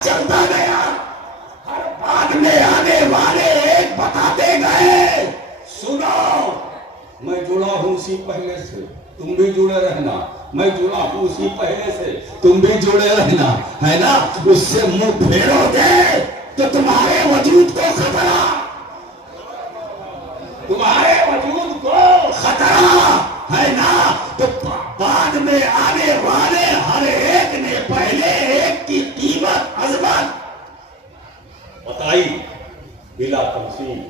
چلتا گیا، ہر بعد میں آنے والے ایک بتاتے گئے، سنو میں جڑا ہوں اسی پہلے سے، تم بھی جڑے رہنا، میں جڑا ہوں اسی پہلے سے، تم بھی جڑے رہنا، ہے نا؟ اس سے منہ پھیرو گے تو تمہارے وجود کو خطرہ، تمہارے وجود کو خطرہ، ہے نا؟ تو بعد میں آنے والے ہر ایک نے پہلے ایک کی قیمت عظمت بتائی، بلا تمثیل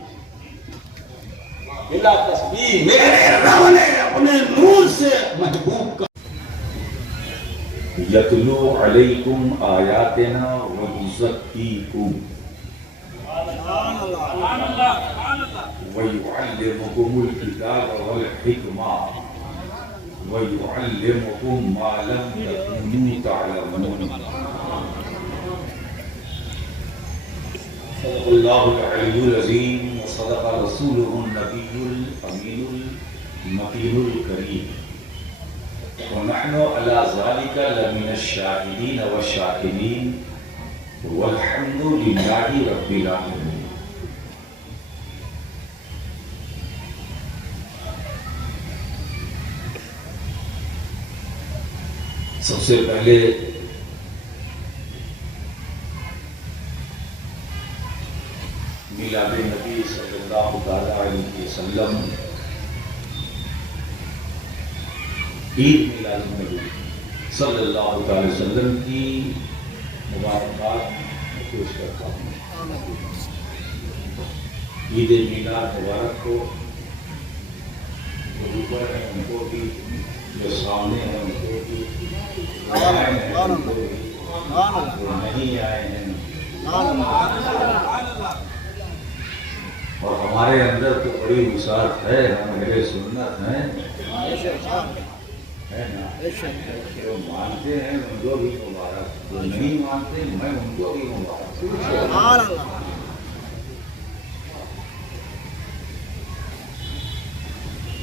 بلا تشبیہ، میرے رب نے اپنے نور سے محبوب کا یتلو علیکم آیاتنا ویزکیکم وَيُعَلِّمُكُمُ الْكِتَابَ وَالْحِكْمَةَ وَيُعَلِّمُكُم مَّا لَمْ تَكُونُوا تَعْلَمُونَ صدق اللہ العلی العظیم وصدق رسولہ النبی الامین المکین الکریم ونحن على ذلك لمن الشاهدين والشاكرين والحمد لله رب العالمين. سب سے پہلے میلاد نبی صلی اللہ علیہ وسلم، عید میلاد النبی صلی اللہ علیہ وسلم کی مبارکباد پیش کرتا ہوں. عید میلاد مبارک کو جو اوپر ہیں ان کو بھی، جو سامنے ہیں ان کو بھی، جو آئے ہیں ان کو بھی، جو نہیں آئے ہیں. اور ہمارے اندر تو بڑی وسعت ہے، ہم اہل سنت ہیں، ہے نا؟ جو مانتے ہیں ان کو بھی مبارک، جو نہیں مانتے میں ان کو بھی مبارک.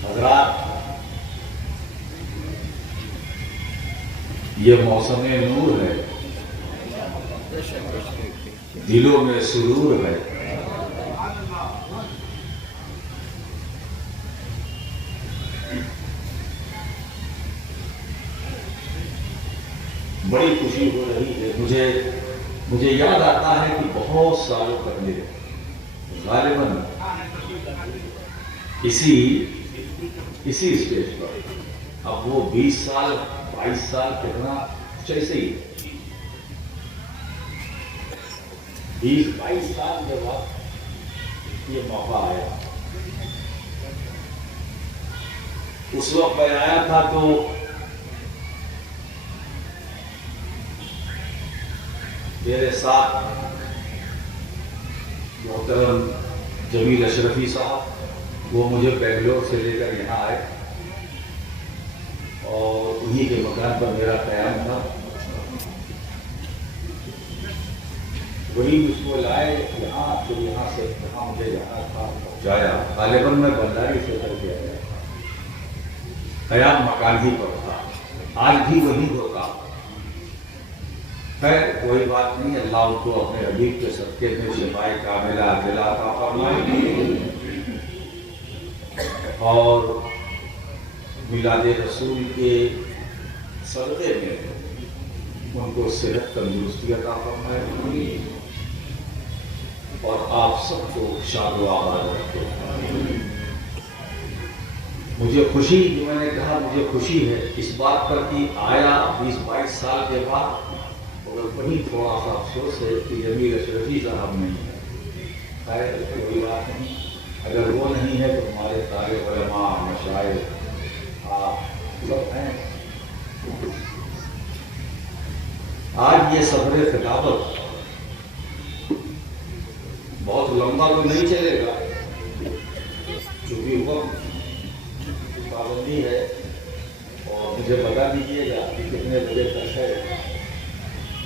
حضرات، یہ موسم نور ہے، دلوں میں سرور ہے. بڑی خوشی ہو رہی ہے. مجھے یاد آتا ہے کہ بہت سالوں پہلے غالباً اسی اسٹیج پر، اب وہ 20 سال 22 سال کتنا ایسے ہی 20-22 سال کے بعد یہ موقع آیا. اس وقت میں آیا تھا تو میرے ساتھ محترم جمیل اشرفی صاحب، وہ مجھے بنگلور سے لے کر یہاں آئے اور انہی کے مکان پر میرا قیام تھا. وہی مجھ کو لائے یہاں، پھر یہاں سے جہاں مجھے جانا تھا پہنچایا. غالباً میں بنداری سے کر کے آیا، قیام مکان ہی پر تھا، آج بھی وہی ہوتا. خیر کوئی بات نہیں، اللہ ان کو اپنے حبیب کے صدقے میں شفائے کاملہ عاجلہ عطا فرمائے اور میلاد رسول کے صدقے میں ان کو صحت تندرستی عطا فرمائے اور آپ سب کو شاد و آباد رکھے. مجھے خوشی، جو میں نے کہا مجھے خوشی ہے اس بات پر کہ آیا 20-22 سال کے بعد، اور وہی تھوڑا سا افسوس ہے کہ جمیل اشرفی صاحب نہیں ہے. خیر کوئی بات نہیں، اگر وہ نہیں ہے تو ہمارے سارے علماء مشائخ آپ سب ہیں. آج یہ سفر خطابت بہت لمبا تو نہیں چلے گا کیونکہ وقت کی پابندی ہے، اور مجھے بتا دیجیے گا کہ کتنے بجے تک ہے،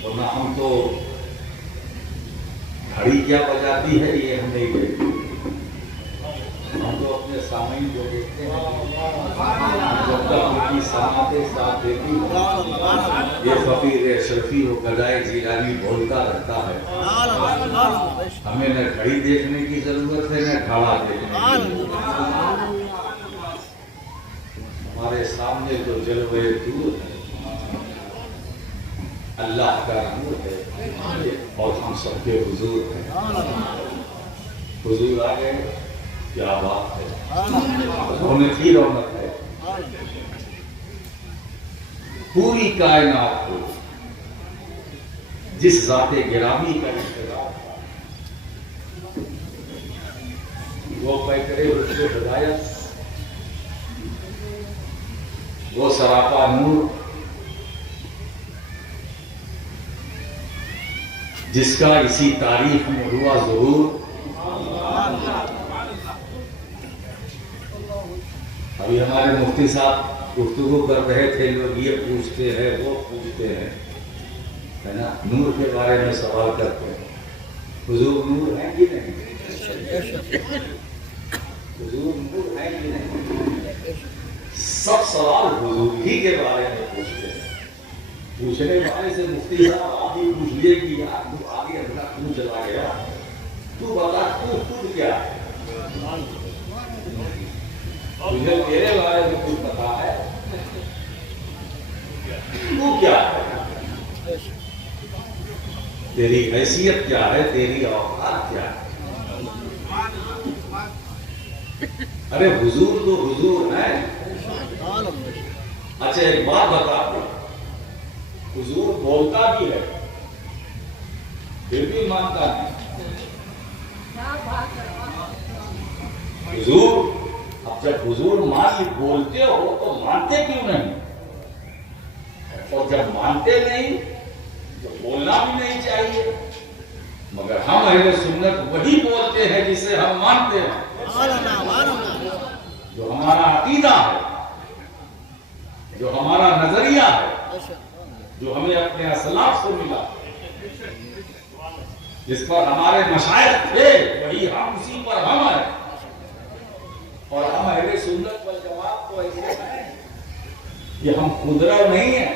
ورنہ ہم تو گھڑی کیا بجاتی ہے یہ ہم نہیں دیکھتے. ہم تو اپنے سامعین کو دیکھتے ہیں جب تک ان کی سماعتیں ساتھ دیتی ہیں یہ فقیر اشرفی و گدائے جیلانی بولتا رہتا ہے. ہمیں نہ گھڑی دیکھنے کی ضرورت ہے نہ گھڑا دیکھنے کی ضرورت ہے. ہمارے سامنے جو جلوے دور ہے اللہ کا نور ہے اور ہم سب کے حضور ہیں. حضور آگے کیا بات ہے, رونق ہی رونق ہے. پوری کائنات کو جس ذات گرامی کا اشتراک تھا وہ پیکرے اس کو ہدایت, وہ سراپا نور جس کا اسی تاریخ میں ہوا ظہور. ابھی ہمارے مفتی صاحب گفتگو کر رہے تھے, لوگ یہ پوچھتے ہیں وہ پوچھتے ہیں ہے نا, نور کے بارے میں سوال کرتے ہیں. حضور نور ہے کہ نہیں؟ حضور نور ہے کہ نہیں؟ سب سوال حضور ہی کے بارے میں پوچھتے ہیں. پوچھنے والے سے مفتی صاحب آپ ہی پوچھ لیے کہ یار تو آگے اپنا کیوں چلا گیا, تو بتا تو خود کیا ہے, تجھے تیرے بارے میں کچھ پتا ہے, تو کیا ہے, تیری حیثیت کیا ہے, تیری اوقات کیا ہے. ارے حضور تو حضور ہے. اچھا ایک بات بتا دوں, حضور بولتا بھی ہے پھر بھی مانتا نہیں. حضور اب جب حضور بولتے ہو تو مانتے کیوں نہیں, اور جب مانتے نہیں تو بولنا بھی نہیں چاہیے. مگر ہم اہل سنت وہی بولتے ہیں جسے ہم مانتے ہیں, جو ہمارا عقیدہ ہے, جو ہمارا نظریہ ہے, جو ہمیں اپنے اسلاف سے ملا, جس پر ہمارے مشائخ تھے وہی ہم, اسی پر ہم ہیں. اور ہم اہل سنت والجماعت تو ایسے ہیں کہ ہم خودرو نہیں ہیں,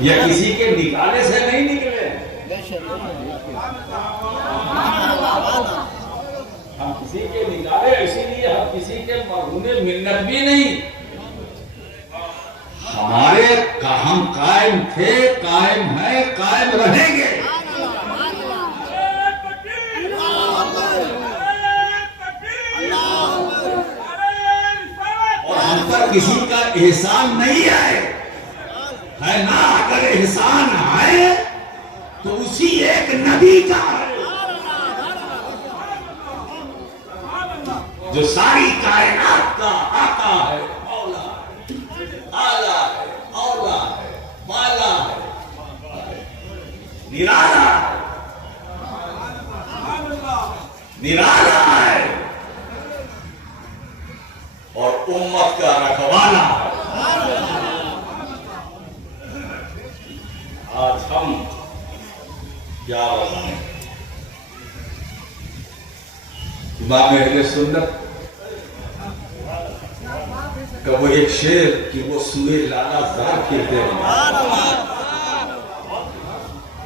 یا کسی کے نکالے سے نہیں نکلے. ہم کسی کے نکالے, اسی لیے ہم کسی کے مرہون منت بھی نہیں. ہمارے ہم قائم تھے, قائم ہیں, قائم رہیں گے. اور ہم پر کسی کا احسان نہیں آئے ہے نا. اگر احسان آئے تو اسی ایک نبی کا ہے جو ساری کائنات کا آقا ہے, مولا ہے, آلہ ہے, اولا ہے, بالا ہے, نرالا ہے, نرالا ہے, اور امت کا رکھوالا ہے. آج ہم کیا امام اہل سنت کا وہ ایک شعر کہ وہ سوئے لالا زار کہتے ہیں,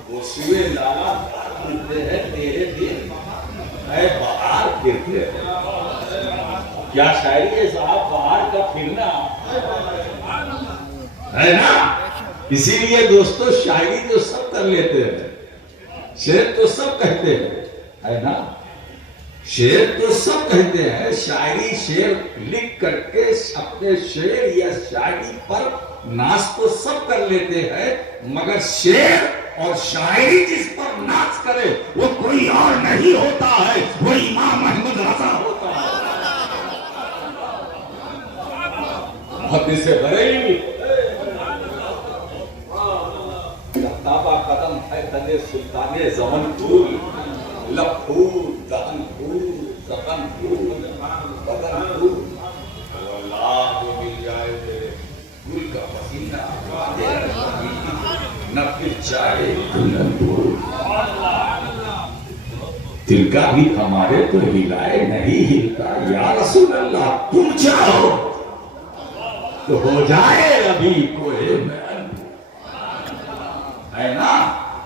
وہ سوئے لالا زار کہتے ہیں, تیرے دل اے بہار کہتے ہیں. کیا شاعری ہے صاحب, بہار کا پھرنا ہے نا. اسی لیے دوستو شاعری تو سب کر لیتے ہیں, شعر تو سب کہتے ہیں ہے نا, شعر تو سب کہتے ہیں. شاعری شعر لکھ کر کے اپنے شعر یا شاعری پر ناز تو سب کر لیتے ہیں, مگر شعر اور شاعری جس پر ناز کرے وہ کوئی اور نہیں ہوتا ہے, وہ امام احمد رضا ہوتا ہے. حدیث بریلوی تابا قدم ہے تلے سلطان زمن پھول, لب پھول, دہن پھول, زبن پھول, بدن پھول. اللہ کو مل جائے تیرے گل کا پسینہ, نہ پھر چاہے دلہن پھول. دل کا بھی ہمارے تو ہلائے نہیں ہلتا یا رسول اللہ تم چاہو تو ہو جائے ابھی کوئی ہے نا.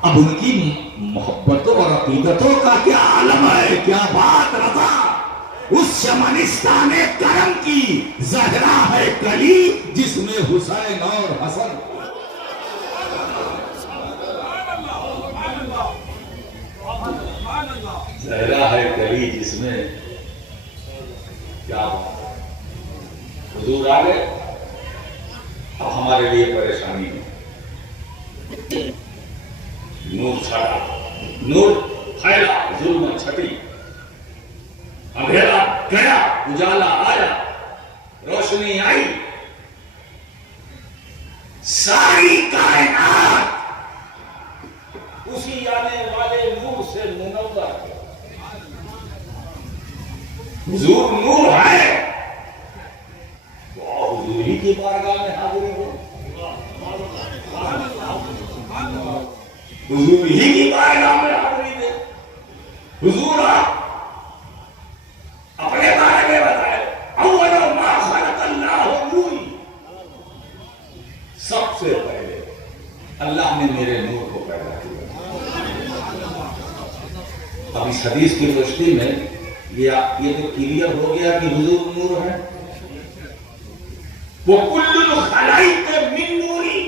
اب ان کی محبتوں اور عقیدتوں کا کیا عالم ہے, کیا بات رضا. اس شمنستان کرم کی زہرا ہے کلی جس میں حسین اور حسن. زہرا ہے کلی جس میں کیا حضور آ گئے. اب ہمارے لیے پریشانی ہے. نور چھڑا, نور پھیلا, ظلم چھٹی, اندھیرا گیا, اجالا آیا, روشنی آئی. ساری کائنات اسی آنے والے نور سے منور ہے. حضور نور ہے, وہ حضور ہی کی بارگاہ میں حاضری ہو. حضور ہی کی بارگاہ میں حاضری دے. حضور اپنے بارے میں بتائے اول ما خلق اللہ نوری, سب سے پہلے اللہ نے میرے نور کو پیدا کیا. اب اس حدیث کی روشنی میں یہ جو کلیئر ہو گیا کہ حضور نور ہے. وہ کل الخلائق من نوری,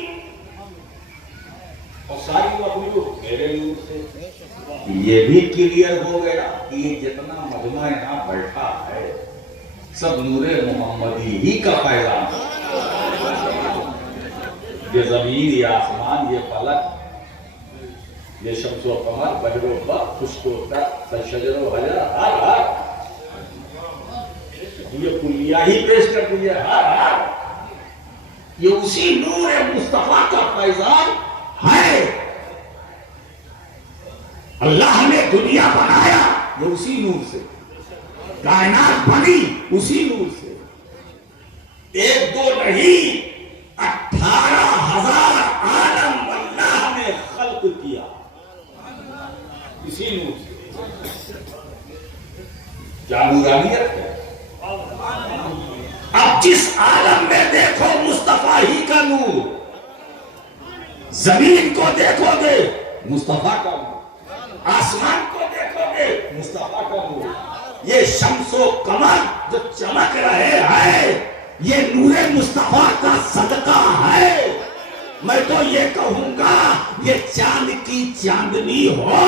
اور ساری مخلوق میرے نور سے. یہ بھی کلیئر ہو گیا کہ یہ جتنا مجمع یہاں بیٹھا ہے سب نور محمدی ہی کا پیغام ہے. یہ زمین, یہ آسمان, یہ فلک, یہ شمس و قمر, بحر و بحر, خشک و تر, شجر و حجر, ہر یہ کلیہ ہی پیش کر دیجیے. ہر یہ اسی نور مصطفیٰ کا فیضان ہے. اللہ نے دنیا بنایا یہ اسی نور سے, کائنات بنی اسی نور سے. ایک دو نہیں, 18,000 عالم اللہ نے خلق کیا اسی نور سے. کیا نورانیت ہے. اب جس عالم میں دیکھو مصطفیٰ ہی کا نور, زمین کو دیکھو گے مصطفیٰ کا نور, آسمان کو دیکھو گے مصطفیٰ کا نور. یہ شمس و قمر جو چمک رہے ہیں یہ نور مصطفیٰ کا صدقہ ہے. میں تو یہ کہوں گا یہ چاند کی چاندنی ہو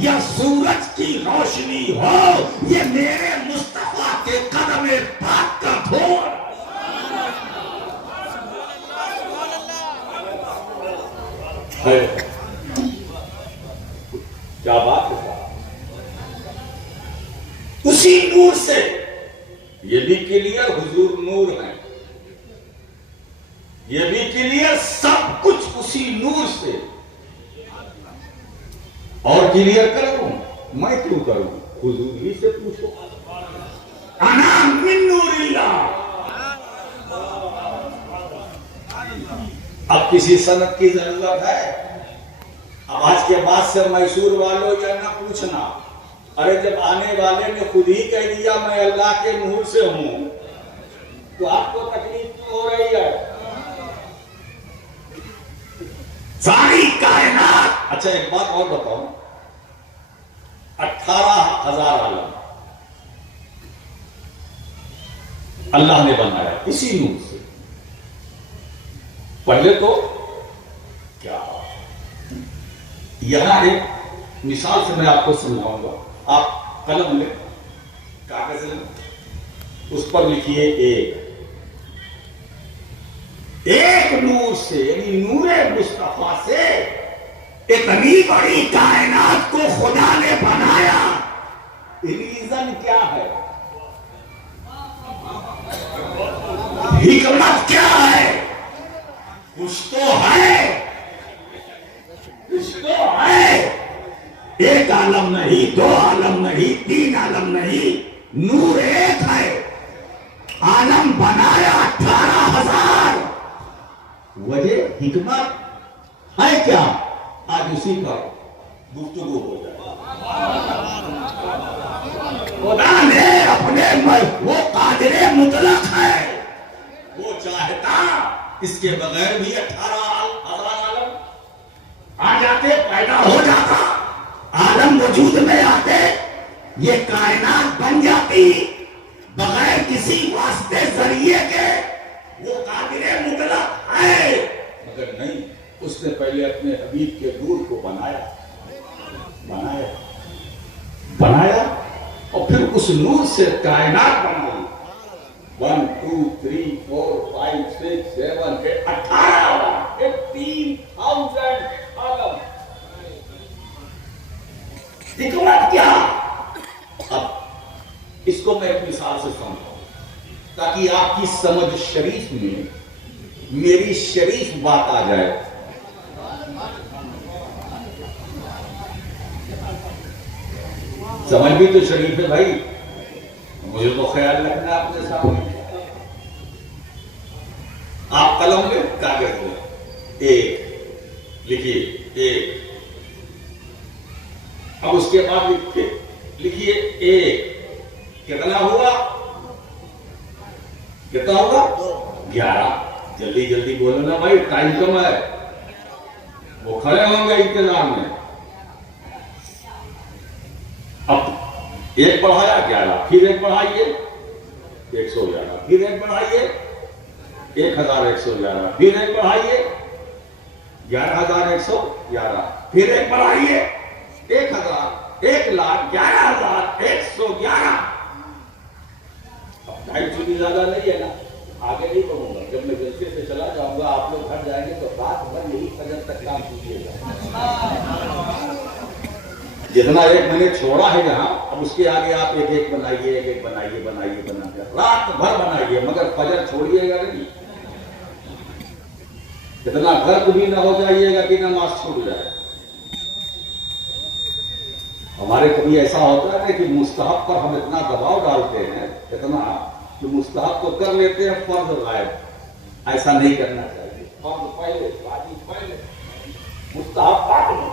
یا سورج کی روشنی ہو, یہ میرے مصطفیٰ کے قدم پاک کا دھول. کیا بات ہے. اسی نور سے یہ بھی کلیئر حضور نور ہے, یہ بھی کلیئر سب کچھ اسی نور سے. اور کلیئر کروں میں کیوں کروں, حضور ہی سے پوچھو. انا من نور اللہ. اب کسی سند کی ضرورت ہے. اب آج کے بعد سے میسور والوں یا نہ پوچھنا. ارے جب آنے والے نے خود ہی کہہ دیا میں اللہ کے نور سے ہوں تو آپ کو تکلیف کیوں ہو رہی ہے. ساری کائنات. اچھا ایک بات اور بتاؤں, 18,000 عالم اللہ نے بنایا اسی نور سے. پہلے تو کیا یہاں ایک مثال سے میں آپ کو سمجھاؤں گا. آپ قلم لیں, کاغذ لیں, اس پر لکھیے ایک نور سے, یعنی نور مصطفیٰ سے اتنی بڑی کائنات کو خدا نے بنایا. ریزن کیا ہے, حکمت کیا ہے. کچھ تو ہے, کچھ تو ہے. ایک عالم نہیں, دو عالم نہیں, تین عالم نہیں, نور ایک ہے. عالم بنایا 18,000. وجہ حکمت ہے کیا, آج اسی پر گفتگو ہو جائے. خدا نے اپنے وہ قادر مطلق ہے، وہ چاہتا اس کے بغیر بھی 18,000 عالم آ جاتے، پیدا ہو جاتا، عالم وجود میں آتے، یہ کائنات بن جاتی بغیر کسی واسطے ذریعے کے. وہ قادر مطلق ہے، مگر نہیں، اس نے پہلے اپنے حبیب کے نور کو بنایا اور پھر اس نور سے کائنات بنائی. 1 2 3 4 5 6 7 18,000 عالم. حکمت کیا؟ اب اس کو میں ایک مثال سے سمجھاؤں تاکہ آپ کی سمجھ شریف میں میری شریف بات آ جائے. سمجھ بھی تو شریف ہے بھائی، مجھے تو خیال رکھنا ہے اپنے سامنے. آپ قلم لیں، کاغذ لیں، ایک لکھیے، ایک. اب اس کے بعد لکھیے ایک. کتنا ہوگا؟ 11. جلدی جلدی بولو نا بھائی، ٹائم کم ہے. وہ کھڑے ہوں گے انتظار میں. اب ایک بڑھایا 11، پھر ایک بڑھائیے 111، پھر ایک بڑھائیے 1,111، پھر ایک بڑھائیے 11,111، پھر ایک بڑھائیے 1,11,11,111. اب ٹائم چونکہ زیادہ نہیں ہے نا، آگے نہیں بڑھوں گا. جب میں جلسے سے چلا جاؤں گا آپ لوگ گھر جائیں گے تو رات بھر یہی فجر تک کام کیجیے گا. جتنا ایک میں نے چھوڑا ہے یہاں، اب اس کے آگے آپ ایک ایک بنائیے، ایک ایک بنائیے، رات بھر بنائیے، مگر فجر چھوڑیے گا نہیں. اتنا غرق بھی نہ ہو جائیے گا کہ نماز چھوٹ جائے. ہمارے کبھی ایسا ہوتا ہے کہ مستحب پر ہم اتنا دباؤ ڈالتے ہیں، اتنا کہ مستحب تو کر لیتے ہیں، فرض غائب. ایسا نہیں کرنا چاہیے. فرض پہلے، واجب پہلے، مستحب بعد میں.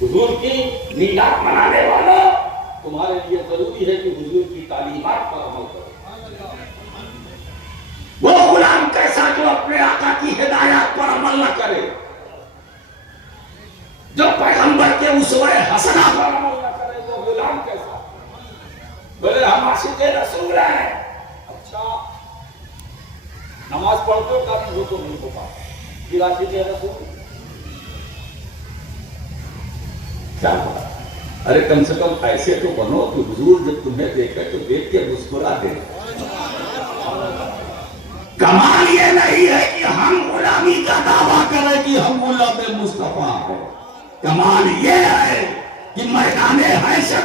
حضور کی میلاد منانے والا، تمہارے لیے ضروری ہے کہ حضور کی تعلیمات پر عمل کرو. وہ غلام کیسا جو اپنے آقا کی ہدایات پر عمل نہ کرے، جو پیغمبر کے اسوہ حسنہ پر عمل نہ کرے، وہ غلام کیسا؟ بولے ہم عاشق رسول ہیں. اچھا، نماز پڑھتے ہو کافی ہو تو نہیں ہوتا، پھر عاشق رسول کیا؟ ارے کم سے کم ایسے تو بنو کہ حضور جب تمہیں دیکھے تو دیکھ کے مسکرا دے. کمال یہ نہیں ہے کہ ہم غلامی کا دعویٰ کریں کہ ہم غلام مصطفیٰ ہیں. کمال یہ ہے کہ میدان حشر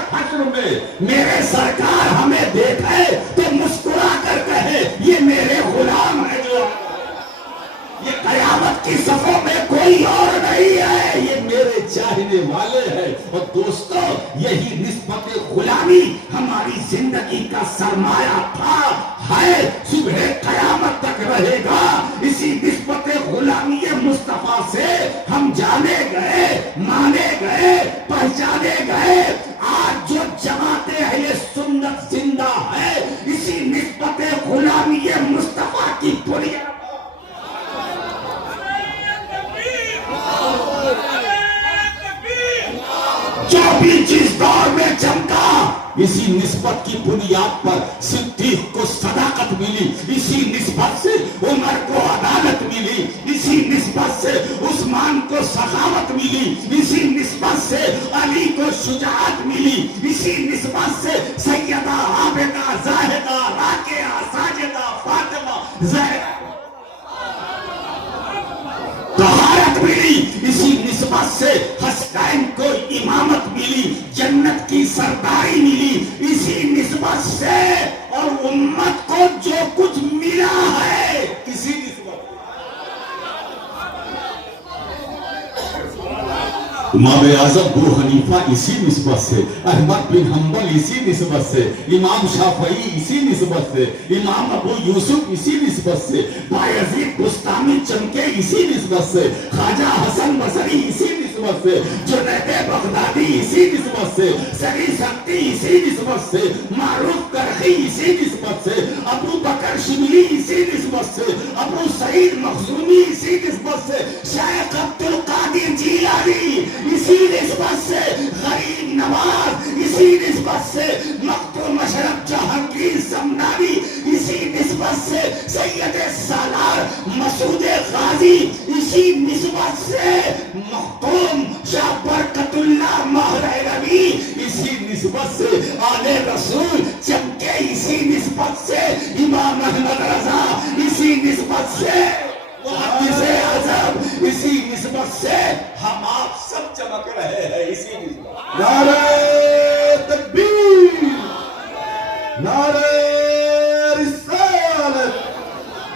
میں میرے سرکار ہمیں دیکھے تو مسکرا کر کہے یہ میرے غلام ہے، جو یہ قیامت کی صفوں میں کوئی اور نہیں ہے، یہ میرے چاہنے والے ہیں. اور دوستو، یہی نسبت غلامی ہماری زندگی کا سرمایہ تھا، ہے، صبح قیامت تک رہے گا. اسی نسبت غلامی مصطفیٰ سے ہم جانے گئے، مانے گئے، پہچانے گئے. آج جو جماعتیں ہیں یہ سنت زندہ ہے اسی نسبت غلامی مصطفیٰ کی بنیاد. جو بھی جس دور میں چمکا، اسی نسبت کی بنیاد پر صدیق کو صداقت ملی، اسی نسبت سے عمر کو عدالت ملی، اسی نسبت سے عثمان کو سخاوت ملی، اسی نسبت سے علی کو شجاعت ملی، اسی نسبت سے سیدہ عابدہ زاہدہ راکعہ ساجدہ فاطمہ زہرا طہارت ملی، اسی نسبت سے حسنین کو امامت ملی، جنت کی سرداری ملی، اسی نسبت سے اور امت کو جو کچھ ملا ہے کسی نسبت. امام اعظم ابو حنیفہ اسی نسبت سے، احمد بن حنبل اسی نسبت سے، امام شافعی اسی نسبت سے، امام ابو یوسف اسی نسبت سے، بایزید بستامی چمکے اسی نسبت سے، خواجہ حسن بصری اسی نسبت سے، جنید بغدادی اسی نسبت سے، سری سختی اسی نسبت سے، معروف کرخی اسی نسبت سے، ابو بکر شبلی اسی نسبت سے، ابو سعید مخزومی اسی نسبت سے، شیخ عبد القادر جیلانی اسی نسبت سے، غریب نواز اسی نسبت سے، مقتول مشرف جہانگیر سمنانی اسی نسبت سے، سید سالار مسعود غازی اسی نسبت سے، مختوم شاہ برکت اللہ مہرعلوی اسی نسبت سے، آل رسول چمکے اسی نسبت سے، امام احمد رضا اسی نسبت سے، محدث اعظم اسی نسبت سے، ہم آپ سب چمک رہے ہیں اسی نسبت۔ نعرہ تکبیر، نعرہ رسالت،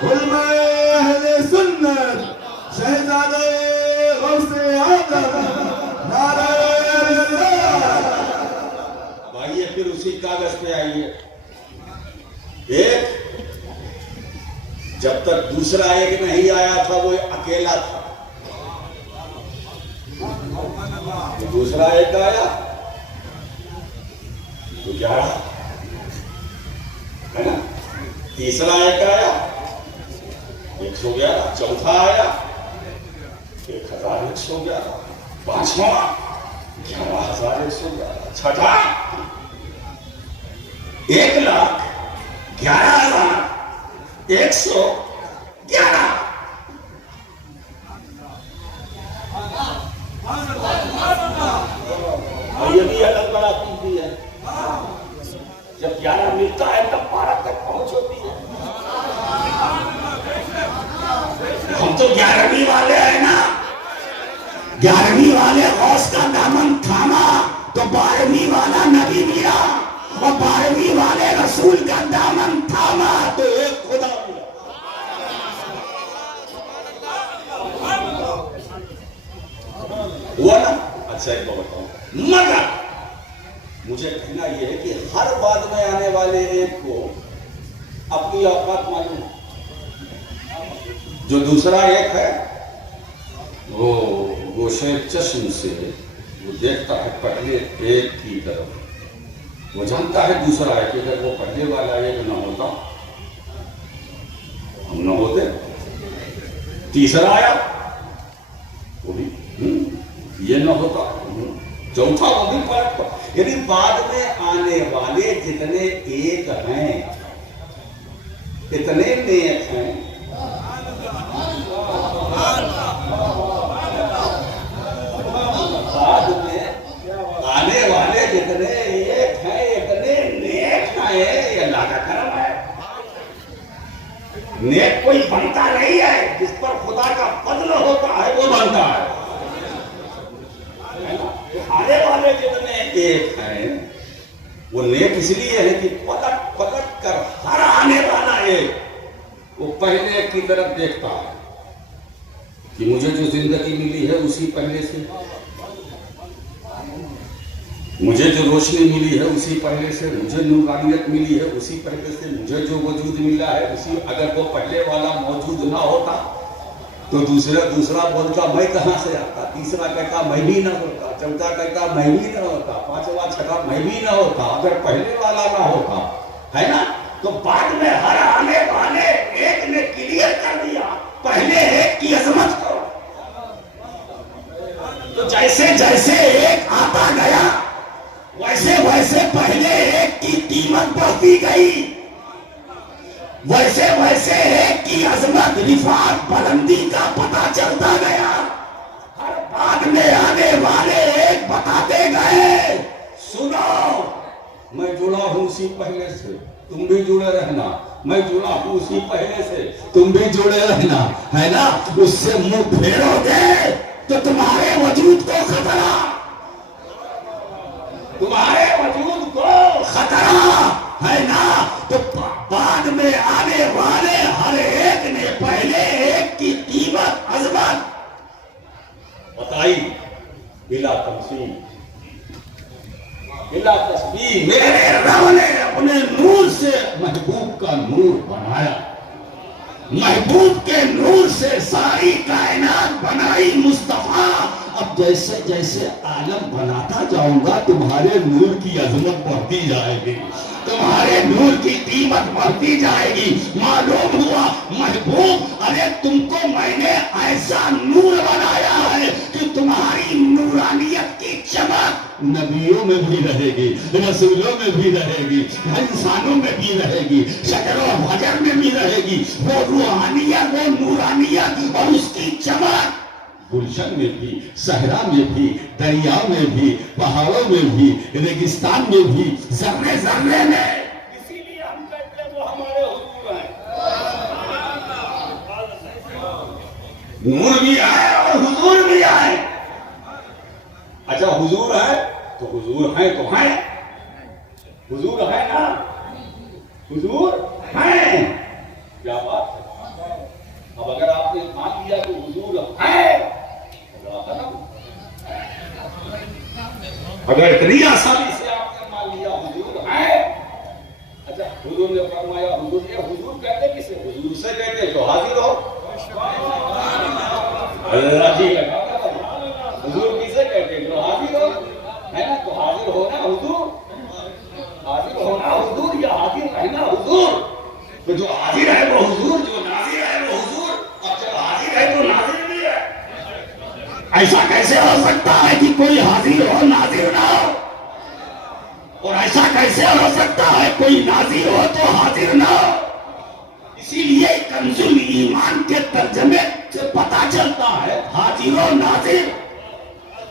علماء اہل سنت، شہزادہ غوث اعظم، نعرہ رسالت۔ اب آئیے پھر اسی کاغذ پہ آئیے، ایک جب تک دوسرا ایک نہیں آیا تھا وہ اکیلا تھا، دوسرا ایک آیا تو 11 ہے نا، تیسرا ایک آیا 111، چوتھا آیا 1111، پانچواں 11111، چھٹا 1,11,111۔ اور یہ بھی الگ بڑا قیمتی ہے، جب 11 ملتا ہے تب 12 تک پہنچ ہوتی ہے۔ ہم تو 11ویں والے ہیں نا، 11ویں والے غوث کا دامن تھاما تو 12ویں والا نبی ملا، اور 12ویں والے رسول کا دامن تھاما تو ایک خدا ملا۔ ہوا نا؟ اچھا ایک بات بتاؤں، مگر مجھے کہنا یہ ہے کہ ہر بعد میں آنے والے ایک کو اپنی اوقات معلوم ہے۔ جو دوسرا ایک ہے وہ گوشے چشم سے وہ دیکھتا ہے پہلے ایک کی طرف، وہ جانتا ہے دوسرا ہے کہ اگر وہ پہلے والا ایک نہ ہوتا ہم نہ ہوتے، تیسرا آیا وہ بھی یہ نہ ہوتا، چوتھا وہ بھی فرق پر، یعنی بعد میں آنے والے جتنے ایک ہیں اتنے نیک ہیں، بعد میں آنے والے جتنے ایک ہیں اتنے نیک ہیں، یہ اللہ کا کرم ہے۔ نیک کوئی بنتا نہیں ہے، جس پر خدا کا فضل ہوتا ہے وہ بنتا ہے۔ آنے والے جتنے ایک ہیں وہ نیک اس لیے ہے کہ پلٹ پلٹ کر ہر آنے والا ایک وہ پہلے کی طرف دیکھتا ہے کہ مجھے جو زندگی ملی ہے اسی پہلے سے، مجھے جو روشنی ملی ہے اسی پہلے سے، مجھے نورانیت ملی ہے اسی پہلے سے، مجھے جو وجود ملا ہے اسی، اگر وہ پہلے والا موجود نہ ہوتا تو دوسرا بولتا میں کہاں سے آتا، تیسرا کہتا میں بھی نہ ہوتا، چوتھا کہتا میں بھی نہ ہوتا، پانچواں چھٹا میں بھی نہ ہوتا، اگر پہلے والا نہ ہوتا، ہے نا؟ تو بعد میں ہر آنے والے ایک نے کلیئر کر دیا پہلے ایک کی عظمت کو، تو جیسے جیسے ایک آتا گیا ویسے ویسے پہلے ایک کی قیمت بڑھتی گئی، ویسے ویسے ایک کی عظمت، رفعت، بلندی کا پتہ چلتا گیا، ہر بعد میں آنے والے ایک بتاتے گئے سنو میں جڑا ہوں اسی پہلے سے، تم بھی جڑے رہنا، میں جڑا ہوں اسی پہلے سے، تم بھی جڑے رہنا، ہے نا؟ اس سے منہ پھیرو گے تو تمہارے وجود کو خطرہ، تمہارے وجود کو خطرہ، ہے نا؟ تو بعد میں آنے والے ہر ایک نے پہلے ایک کی قیمت عظمت بتائی، بلا تمثیل بلا تشبیہ میرے رب نے اپنے نور سے محبوب کا نور بنایا، محبوب کے نور سے ساری کائنات بنائی مصطفیٰ۔ اب جیسے جیسے عالم بناتا جاؤں گا تمہارے نور کی عظمت بڑھتی جائے گی، تمہارے نور کی قیمت بڑھتی جائے گی۔ معلوم ہوا محبوب ارے تم کو میں نے ایسا نور بنایا ہے کہ تمہاری نورانیت کی چمک نبیوں میں بھی رہے گی، رسولوں میں بھی رہے گی، انسانوں میں بھی رہے گی، شجر و حجر میں بھی رہے گی۔ وہ روحانیت، وہ نورانیت اور اس کی چمک گلشن میں بھی، صحرا میں بھی، دریا میں بھی، پہاڑوں میں بھی، ریگستان میں بھی، ذرے ذرے میں۔ اسی لیے ہم کہتے ہیں وہ ہمارے حضور ہیں۔ نور بھی آئے اور حضور بھی آئے۔ اچھا حضور ہے تو حضور ہیں تو ہیں، حضور ہے نا، حضور ہیں، کیا بات ہے۔ اب اگر آپ نے مان لیا تو حضور ہے، اگر اتنی آسانی سے آپ نے مان لیا حضور ہے، اچھا حضور نے فرمایا حضور کہتے کسے؟ حضور سے کہتے جو حاضر ہو۔ اللہ جی حضور کسے کہتے جو حاضر ہو، ہے نا؟ تو حاضر ہونا حضور، حاضر ہونا حضور یا حاضر رہنا حضور۔ تو جو حاضر ہے وہ حضور، جو ناظر ہے وہ حضور، اور جو حاضر ہے وہ ناظر بھی ہے۔ ایسا کیسے ہو سکتا ہے کہ کوئی حاضر ہو ناظر نہ ہو؟ اور ایسا کیسے ہو سکتا ہے کوئی ناظر ہو تو حاضر نہ ہو؟ اسی لیے کنز ایمان کے ترجمے سے پتا چلتا ہے حاضر و ناظر،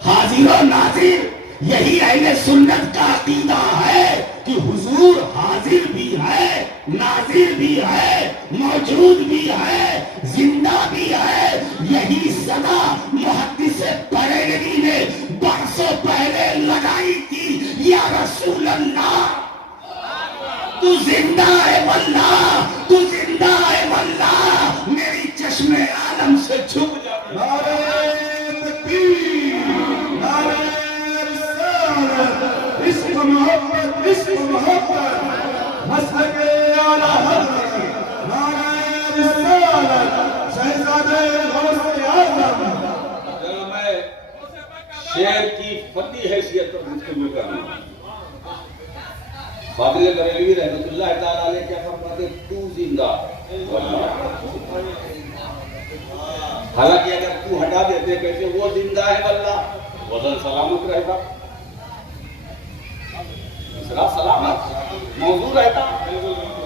حاضر و ناظر۔ یہی اہل سنت کا عقیدہ ہے کہ حضور حاضر بھی ہے، ناظر بھی ہے، موجود بھی ہے، زندہ بھی ہے۔ یہی صدا محدث بریلوی نے برسوں پہلے لگائی تھی، یا رسول اللہ تو زندہ ہے واللہ، تو زندہ ہے واللہ، میری چشم عالم سے چھپ جا۔ نعرہ تکبیر، نعرہ رسالت، عشق محبت، عشق محبت، مسلک اعلی حضرت، نعرہ رسالت، شہزادہ غوث اعظم۔ میں شعر کی فنی حیثیت پر گفتگو کرنا۔ فاضل بریلوی رحمۃ اللہ تعالیٰ علیہ کیا فرماتے؟ تو زندہ حالانکہ اگر تو ہٹا دیتے کہتے وہ زندہ ہے واللہ، وزن سلامت رہتا، اسرا سلامت موضوع رہتا،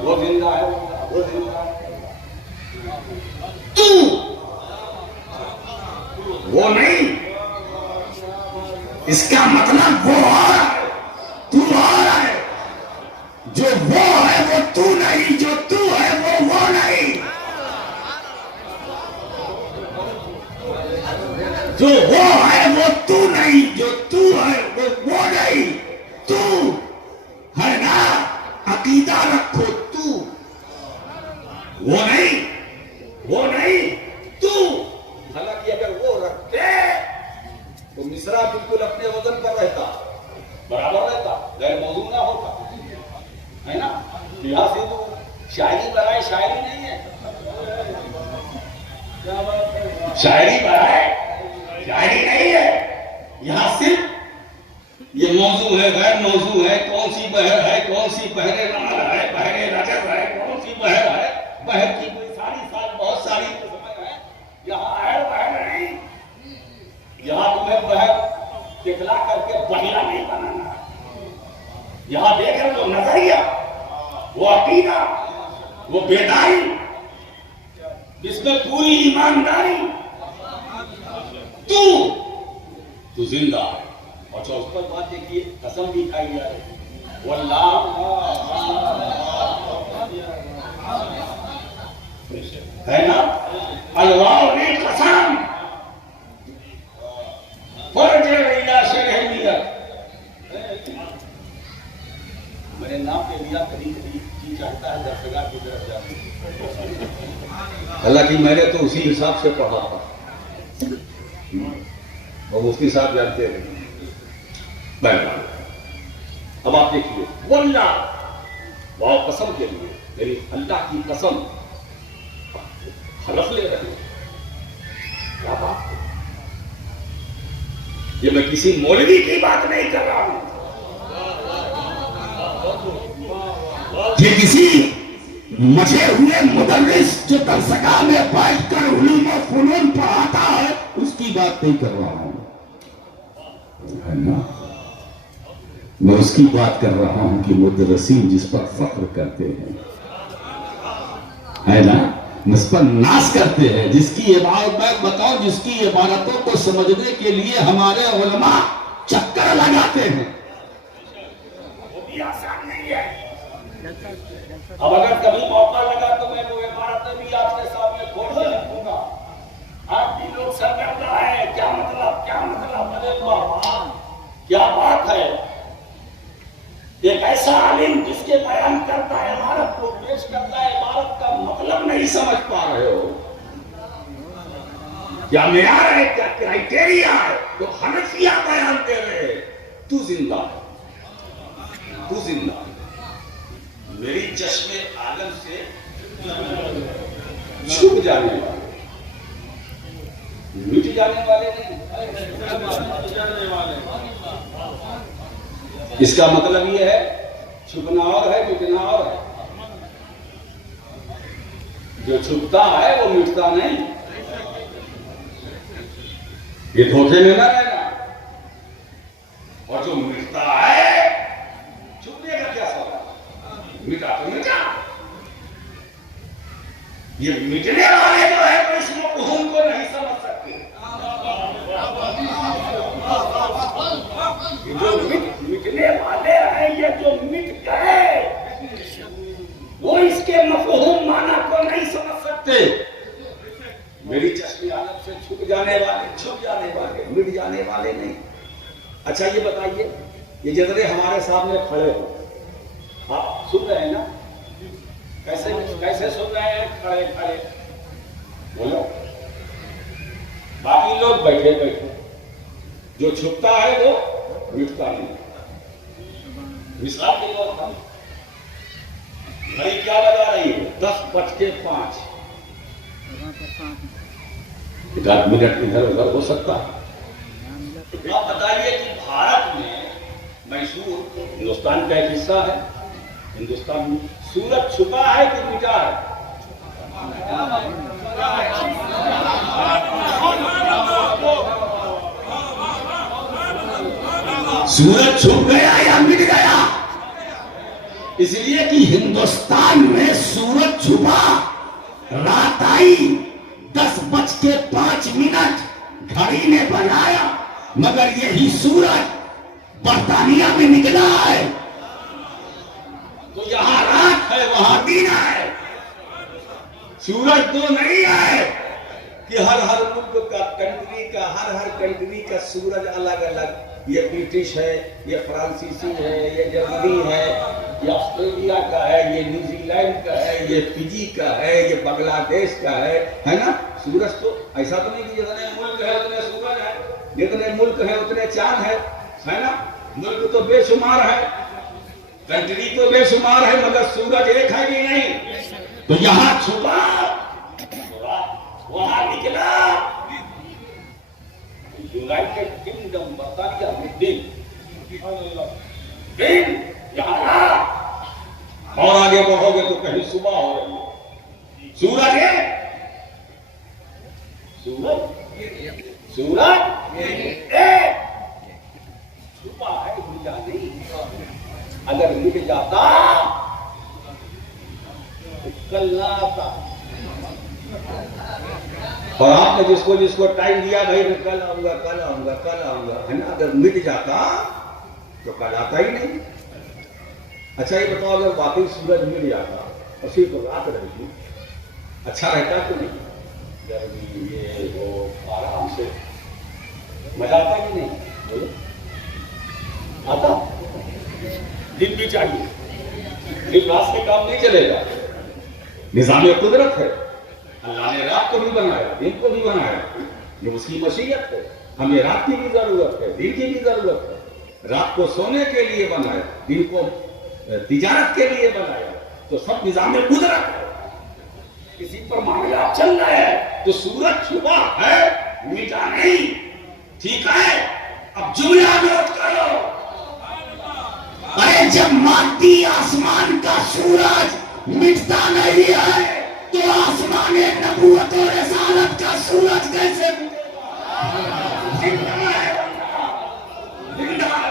وہ زندہ ہے، وہ زندہ ہے۔ تو وہ نہیں، اس کا مطلب وہ اور ہے، تو اور ہے۔ جو وہ ہے وہ تو نہیں، جو تو ہے وہ نہیں۔ جو وہ ہے وہ تو نہیں، جو تو ہے وہ نہیں۔ تو ہے نا، عقیدہ رکھو تو، وہ نہیں، وہ نہیں تو۔ حالانکہ اگر وہ رکھتے تو مصرع بالکل اپنے وزن پر رہتا، برابر رہتا، غیر موضوع نہ ہوتا، ہے نا؟ یہاں سے تو شاعری برائے شاعری نہیں ہے، شاعری برائے شاعری نہیں ہے۔ یہاں صرف یہ موضوع ہے، غیر موضوع ہے، کون سی بحر ہے، کون سی بحر نال ہے، بحر رجب ہے، کون سی بحر ہے، بحر کی کوئی ساری سال بہت ساری قسمیں ہیں۔ یہاں ہے بحر نہیں، یہاں تمہیں بحر دکھلا کر کے بحیرہ نہیں بنانا، یہاں دیکھیں تو نظریہ، وہ عقیدہ، وہ بیداری، جس میں پوری ایمانداری۔ تو زندہ ہے۔ اور اس پر بات دیکھیے، قسم بھی کھائی جا رہی، واللہ ہے نا، الواو نے قسم فرجع الى شرعیت۔ میں نے نام کے لیا، کبھی کبھی جی چاہتا ہے درسگاہ کی طرف جانے، حالانکہ میں نے تو اسی حساب سے پڑھا تھا۔ وہ مفتی صاحب جانتے ہیں. بہرحال اب آپ دیکھیے واللہ واو قسم کے لیے یعنی اللہ کی قسم حلف لے رہے ہیں. کیا بات ہے؟ یہ میں کسی مولوی کی بات نہیں کر رہا ہوں، یہ کسی مچے ہوئے مدرس جو درسگاہ میں بیٹھ کر علوم و فنون پڑھاتا ہے اس کی بات نہیں کر رہا ہوں. ہے نا؟ میں اس کی بات کر رہا ہوں کہ مدرسین جس پر فخر کرتے ہیں، ہے نا، اس پر ناز کرتے ہیں، جس کی عبارت میں بتاؤ، جس کی عبارتوں کو سمجھنے کے لیے ہمارے علماء چکر لگاتے ہیں. وہ بھی آسان نہیں ہے. اب اگر کبھی موقع لگا تو میں وہ عبارتیں بھی آپ کے سامنے کھول کے رکھوں گا. آپ بھی لوگ سرگردہ ہے کیا مطلب ارے بابا کیا بات ہے. ایک ایسا عالم جس کے بیان کرتا ہے عبارت کو پیش کرتا ہے، عبارت کا مطلب نہیں سمجھ پا رہے ہو، کیا معیار ہے، کیا کرائٹیریا ہے، تو حنفیہ بیان دے رہے ہیں. تو زندہ ہے، تو زندہ ہے. میری چشم عالم سے چھپ جانے والے، مٹ جانے والے نہیں. اس کا مطلب یہ ہے چھپنا اور ہے مٹنا اور ہے. جو چھپتا ہے وہ مٹتا نہیں. یہ دھوکے میں نہ رہنا. اور جو مٹتا ہے چھپنے کا کیا سوال، مٹا تو مٹا. یہ مٹنے والے جو ہے وہ اس مفہوم کو نہیں سمجھ سکتے. جو مٹنے والے ہیں، یہ جو مٹ گئے وہ اس کے مفہوم معنی کو نہیں سمجھ سکتے. میری چشم عالم سے چھپ جانے والے، مٹ جانے والے نہیں. اچھا یہ بتائیے، یہ جذرے ہمارے سامنے کھڑے ہو، آپ سن رہے ہیں نا؟ کیسے سن رہے ہیں؟ کھڑے بولو. باقی لوگ بیٹھے. جو چھپتا ہے وہ مٹتا نہیں. مثال کے طور پر گھڑی کیا بجا رہی ہے؟ 10:05. ایک آدھ منٹ ادھر ادھر ہو سکتا ہے. آپ بتائیے کہ بھارت میں میسور ہندوستان کا ایک حصہ ہے. ہندوستان میں سورج چھپا ہے کہ مٹا ہے؟ سورج چھپ گیا یا مٹ گیا؟ اس لیے کہ ہندوستان میں سورج چھپا، رات آئی 10:05 گھڑی نے بجایا، مگر یہی سورج برطانیہ میں نکلا ہے. تو یہاں رات ہے وہاں دن ہے. سورج تو نہیں ہے کہ ہر ملک کا ہر کنٹری کا سورج الگ الگ. یہ برٹش ہے، یہ فرانسیسی ہے، یہ جرمنی ہے، یہ آسٹریلیا کا ہے، یہ نیوزی لینڈ کا ہے، یہ فجی کا ہے، یہ بنگلہ دیش کا ہے نا. سورج تو ایسا تو نہیں کہ جتنے ملک ہے اتنے سورج ہے، جتنے ملک ہے اتنے چاند ہے نا. ملک تو بے شمار ہے، کنٹری تو بے شمار ہے، مگر سورج ایک ہے کہ نہیں. تو یہاں چھپا، وہاں نکلا. یونائٹڈ کنگڈم برطانیہ میں دن یہاں رات. اور آگے بڑھو گے تو کہیں صبح ہو رہی ہے. سورج ہے، سورج چھپا ہے، مٹا نہیں. اگر مٹ جاتا تو کل نہ آتا. اور آپ نے جس کو ٹائم دیا بھائی میں کل آؤں گا ہے نا، اگر مٹ جاتا تو کل آتا ہی نہیں. اچھا یہ بتاؤ، اگر واقعی سورج مٹ جاتا اور صرف رات رہتی، اچھا رہتا کہ نہیں؟ گرمی یہ وہ آرام سے مزہ آتا کہ نہیں؟ بولو آتا. دن بھی چاہیے، دن رات سے کام نہیں چلے گا. نظام قدرت ہے. اللہ نے رات کو بھی بنایا، دن کو بھی بنایا. یہ اس کی مشیت ہے. ہمیں رات کی بھی ضرورت ہے, دن کی بھی ضرورت ہے. رات کو سونے کے لیے بنایا, دن کو تجارت کے لیے بنایا. تو سب نظام قدرت ہے. کسی پر معاملہ چل رہا ہے تو سورج چھپا ہے, مٹا نہیں. ٹھیک ہے, اب جملہ نوٹ کرو. ارے جب مادی آسمان کا سورج مٹتا نہیں ہے تو آسمان نبوت اور رسالت کا سورج کیسے زندہ ہے؟ زندہ ہے.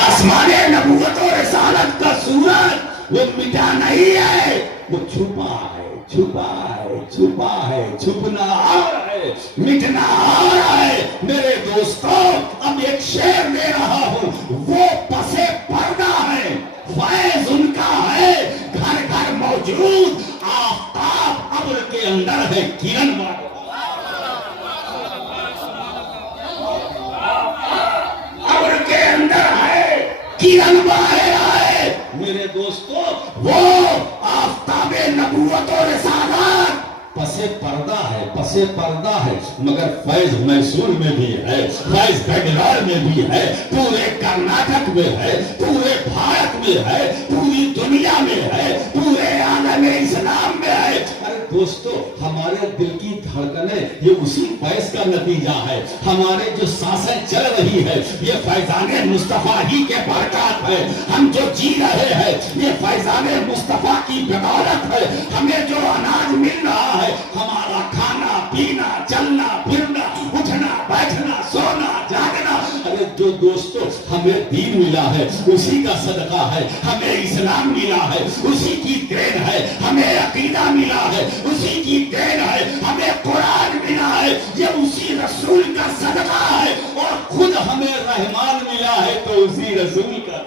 آسمان نبوت اور رسالت کا سورج وہ مٹا نہیں ہے, وہ چھپا ہے, چھپا ہے, چھپا ہے, چھپنا آ رہا ہے, مٹنا آ رہا ہے. میرے دوستوں, اب ایک شعر دے رہا ہوں, وہ پسے پردہ ہے, فیض ان کا ہے گھر گھر موجود. آفتاب ابر کے اندر ہے, کرن والے ابر کے اندر ہے, کرن والے آئے. میرے دوستوں, وہ آفتاب نبوت و رسالت پسے پردہ ہے, پسے پردہ ہے, مگر فیض میسور میں بھی ہے, فیض بیڈرال میں بھی ہے, پورے کرناٹک میں ہے, پورے بھارت میں ہے, پوری دنیا میں ہے, پورے عالم اسلام میں ہے. ارے دوستو, ہمارے دل کی دھڑکنیں یہ اسی فیض کا نتیجہ ہے. ہمارے جو سانسیں چل رہی ہے یہ فیضان مصطفیٰ ہی کے برکات ہے. ہم جو جی رہے ہیں یہ فیضان مصطفیٰ کی بدولت ہے. ہمیں جو اناج مل رہا ہے, ہمارا کھانا پینا, چلنا پھرنا, اٹھنا بیٹھنا, سونا جاگنا, ارے جو دوستو ہمیں دین ملا ہے اسی کا صدقہ ہے. ہمیں اسلام ملا ہے اسی کی دین ہے. ہمیں عقیدہ ملا ہے اسی کی دین ہے. ہمیں قرآن ملا ہے یہ اسی رسول کا صدقہ ہے. اور خود ہمیں رحمان ملا ہے تو اسی رسول کا.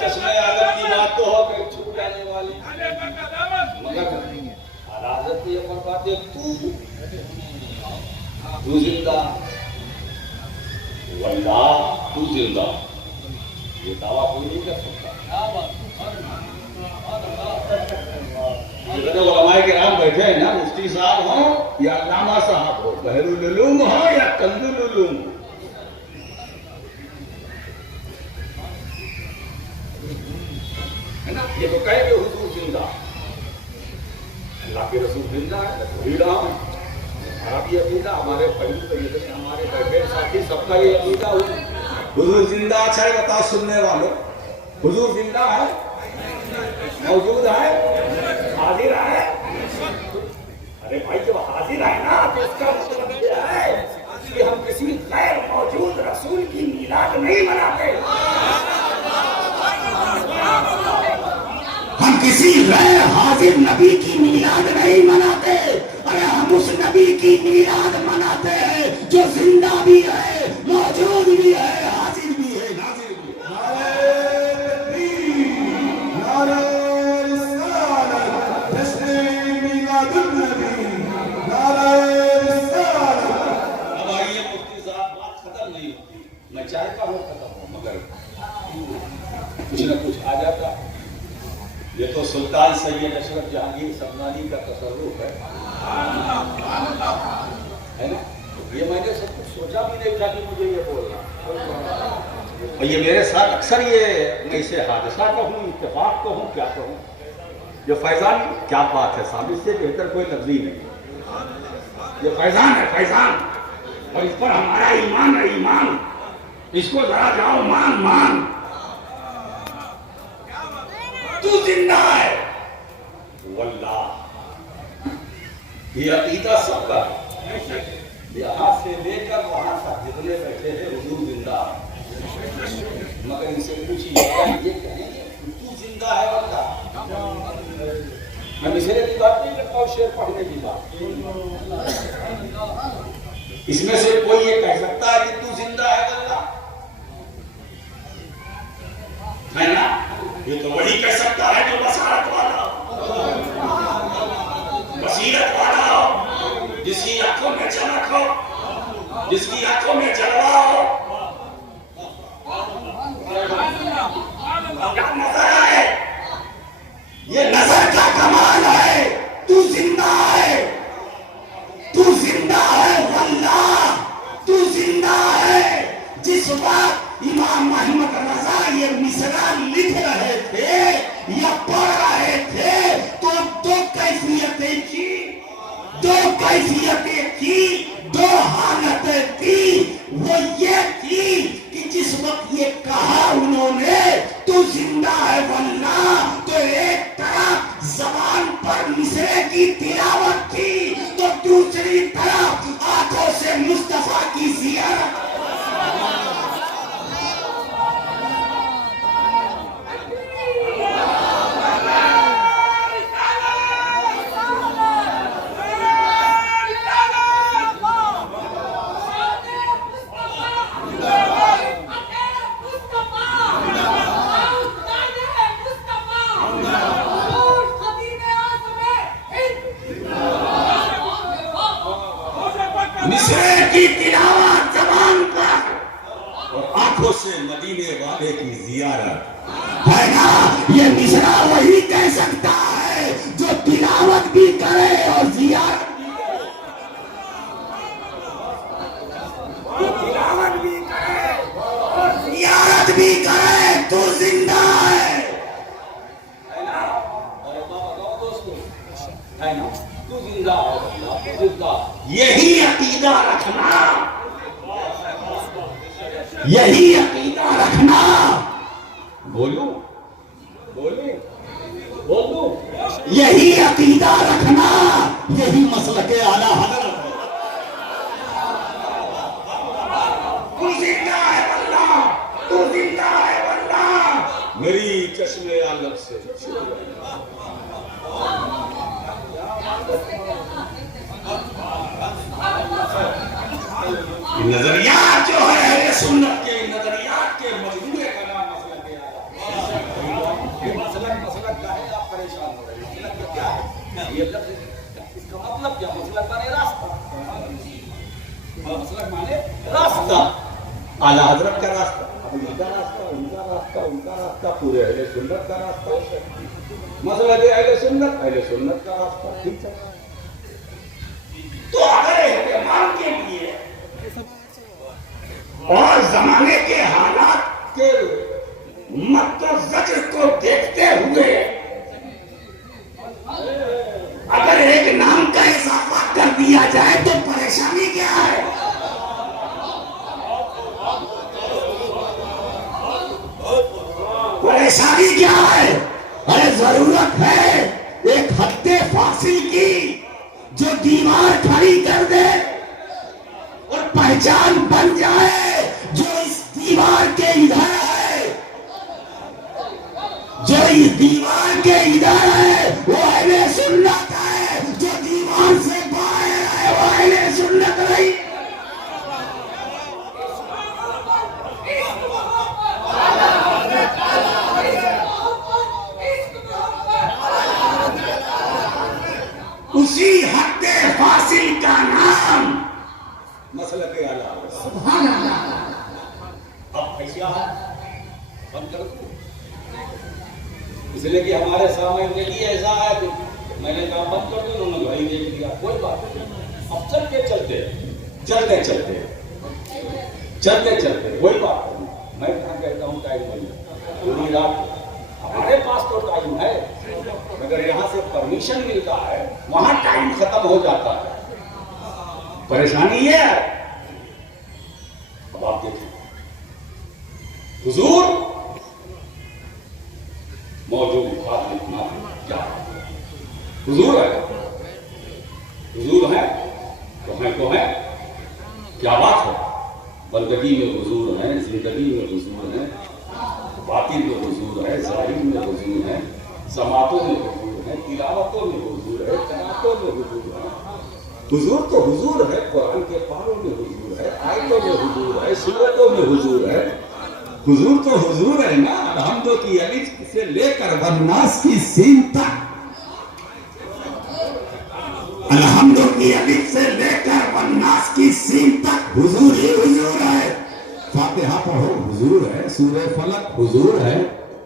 چشمہ عالم کی بات تو ہو گئی چھوٹ جانے والی, مگر حضرت یہ فرماتے تو زندہ, واللہ تو زندہ. یہ دعویٰ کوئی نہیں کر سکتا. علماء کرام بیٹھے ہیں نا, مفتی صاحب ہوں یا علامہ صاحب ہو, بحر العلوم ہو یا کنز العلوم ہو, یہ تو کہے کہ حضور زندہ, اللہ کے رسول زندہ ہے. ہمارا بھی عقیدہ, ہمارے ہمارے بیٹھے ساتھی سب کا یہ عقیدہ حضور زندہ. اچھا بتاؤ سننے والوں, حضور زندہ ہے, موجود ہے, حاضر ہے. ارے بھائی جب حاضر ہے نا تو اس کا مطلب یہ ہے کہ ہم کسی غیر موجود رسول کی میلاد نہیں مناتے, ہم کسی غیر حاضر نبی کی میلاد نہیں مناتے. ارے ہم اس نبی کی میلاد مناتے ہیں جو زندہ بھی ہے, موجود بھی ہے, حاضر بھی ہے, ناظر بھی اب آئیے مفتی صاحب, بات ختم نہیں ہوتی. میں چاہتا ہوں ختم ہو, مگر کچھ نہ کچھ آ جاتا. یہ تو سلطان سید اشرف جہانگیر سمنانی کا تصرف ہے نا. یہ میں نے سب کچھ سوچا بھی نہیں تھا کہ مجھے یہ بولنا, اور یہ میرے ساتھ اکثر یہ میں اسے حادثہ کہوں, اتفاق کہوں, کیا کہوں. یہ فیضان, کیا بات ہے صاحب, اس سے بہتر کوئی لفظ نہیں. یہ فیضان ہے, فیضان, اور اس پر ہمارا ایمان ہے, ایمان. اس کو ذرا جاؤ مان مان. تو زندہ ہے, واللہ یہ عقیدہ سب کا ہے. یہاں سے لے کر وہاں تک جتنے بیٹھے ہیں حضور زندہ, مگر ان سے پوچھیے یہ کہیں تو زندہ ہے واللہ. میں مسئلے کی بات نہیں کرتا ہوں, شعر پڑھنے کی بات. اس میں سے کوئی یہ کہہ سکتا ہے کہ تو زندہ ہے واللہ, ہے نا. یہ تو وہی کہہ سکتا ہے جو بصارت والا, بصیرت والا ہو, جس کی آنکھوں میں چمک ہو, جس کی آنکھوں میں جلوہ ہو. کیا نظر ہے؟ یہ نظر کا کمال ہے. تو زندہ ہے، تو زندہ ہے واللہ، تو زندہ ہے. جس وقت امام محمد رضا یہ مصرع لکھ رہے تھے یا پڑھ رہے تھے تو دو کیفیتیں کی، دو کیفیتیں تھی، دو حالتیں تھی. وہ یہ تھی کہ جس وقت یہ کہا انہوں نے تو زندہ ہے واللہ، تو ایک طرف زبان پر مصرع کی تلاوت تھی تو دوسری طرف آنکھوں سے مصطفیٰ کی زیارت. مصرع کی تلاوت زبان پر اور آنکھوں سے مدینے والے کی زیارت ہے نا. یہ مصرع وہی کہہ سکتا ہے جو تلاوت بھی کرے اور زیارت بھی کرے. وہ تلاوت بھی کرے اور زیارت بھی کرے تو زندہ ہے نا. ہے نا، تو زندہ ہے، تو زندہ. یہی عقیدہ رکھنا، یہی عقیدہ رکھنا. بولو بولو بولو، یہی عقیدہ رکھنا، یہی مسلک اعلیٰ حضرت ہے. تو زندہ ہے واللہ، تو زندہ ہے واللہ. میری چشم عالم سے نظریات جو ہے اہل سنت کے نظریات کے مجموعے کا نام مسلک ہے. یہ مسلک کا ہے، آپ پریشان ہو رہے ہیں. مسلک کیا ہے؟ یہ لفظ اس کا مطلب کیا؟ مسلک مانے راستہ، مسلک مانے راستہ، اعلیٰ حضرت کا راستہ. اب ان کا راستہ، ان کا راستہ، ان کا راستہ، پورے اہل سنت کا راستہ. مسلک اہل سنت، اہل سنت کا راستہ. ٹھیک ہے. تو اگر اہتمام کے لیے اور زمانے کے حالات کے مد و زجر کو دیکھتے ہوئے اگر ایک نام کا اضافہ کر دیا جائے تو پریشانی کیا ہے؟ پریشانی کیا ہے؟ ارے ضرورت ہے ایک حد فاصل کی جو دیوار کھڑی کر دے اور پہچان بن جائے جو اس دیوار کے ادھر ہے، جو اس دیوار کے ادھر ہے وہ اہل سنت ہے، جو دیوار سے باہر ہے وہ اہل سنت نہیں. اسی حد فاصل کا نام مسلک اعلیٰ. سبحان اللہ. اب ایسا بند کر دوں اس لیے کہ ہمارے سامنے دیکھیے ایسا ہے کہ میں نے کہا بند کر دوں، انہوں نے بھائی دیکھ لیا. کوئی بات نہیں، اب چلتے چلتے چلتے چلتے چلتے چلتے کوئی بات نہیں. میں کہاں کہتا ہوں ٹائم نہیں، پوری رات ہمارے پاس تو ٹائم ہے، مگر یہاں سے پرمیشن ملتا ہے وہاں ٹائم ختم ہو جاتا ہے. پریشانی یہ ہے. اب آپ دیکھیں حضور موجود اتنا کیا حضور ہے، حضور ہے تو ہے کیا بات ہے. بندگی میں حضور ہے، زندگی میں حضور ہے، باطن میں حضور ہے، ظاہر میں حضور ہے، سماعتوں میں حضور ہے، تلاوتوں میں حضور ہے، قراتوں میں حضور ہے. حضور تو حضور ہے، قرآن کے پاروں میں حضور ہے، آیتوں میں حضور ہے، سورتوں میں حضور ہے. حضور تو حضور ہے نا. الحمد کی الف سے لے کر والناس کی سین تک، الحمد کی الف سے لے کر والناس کی سین تک حضور ہی حضور ہے. فاتحہ پڑھو حضور ہے، سورہ فلق حضور ہے،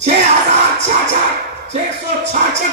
666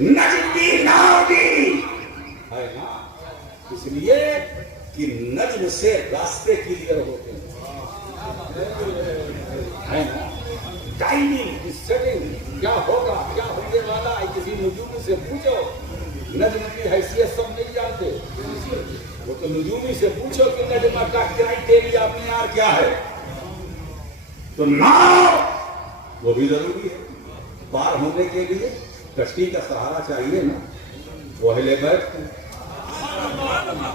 نجدی ناوی ہے نا، اس لیے کہ نجم سے راستے کلیئر ہوتے ہیں، ہے نا، ٹائمنگ کی سیٹنگ کیا ہوگا کیا ہونے والا ہے کسی نجومی سے پوچھو، نجم کی حیثیت سب نہیں جانتے، وہ تو نجومی سے پوچھو کہ نجمہ کا کرائٹیریا معیار کیا ہے، تو ناؤ وہ بھی ضروری ہے، پار ہونے کے لیے کشتی کا سہارا چاہیے نا، وہ اہل بیت کو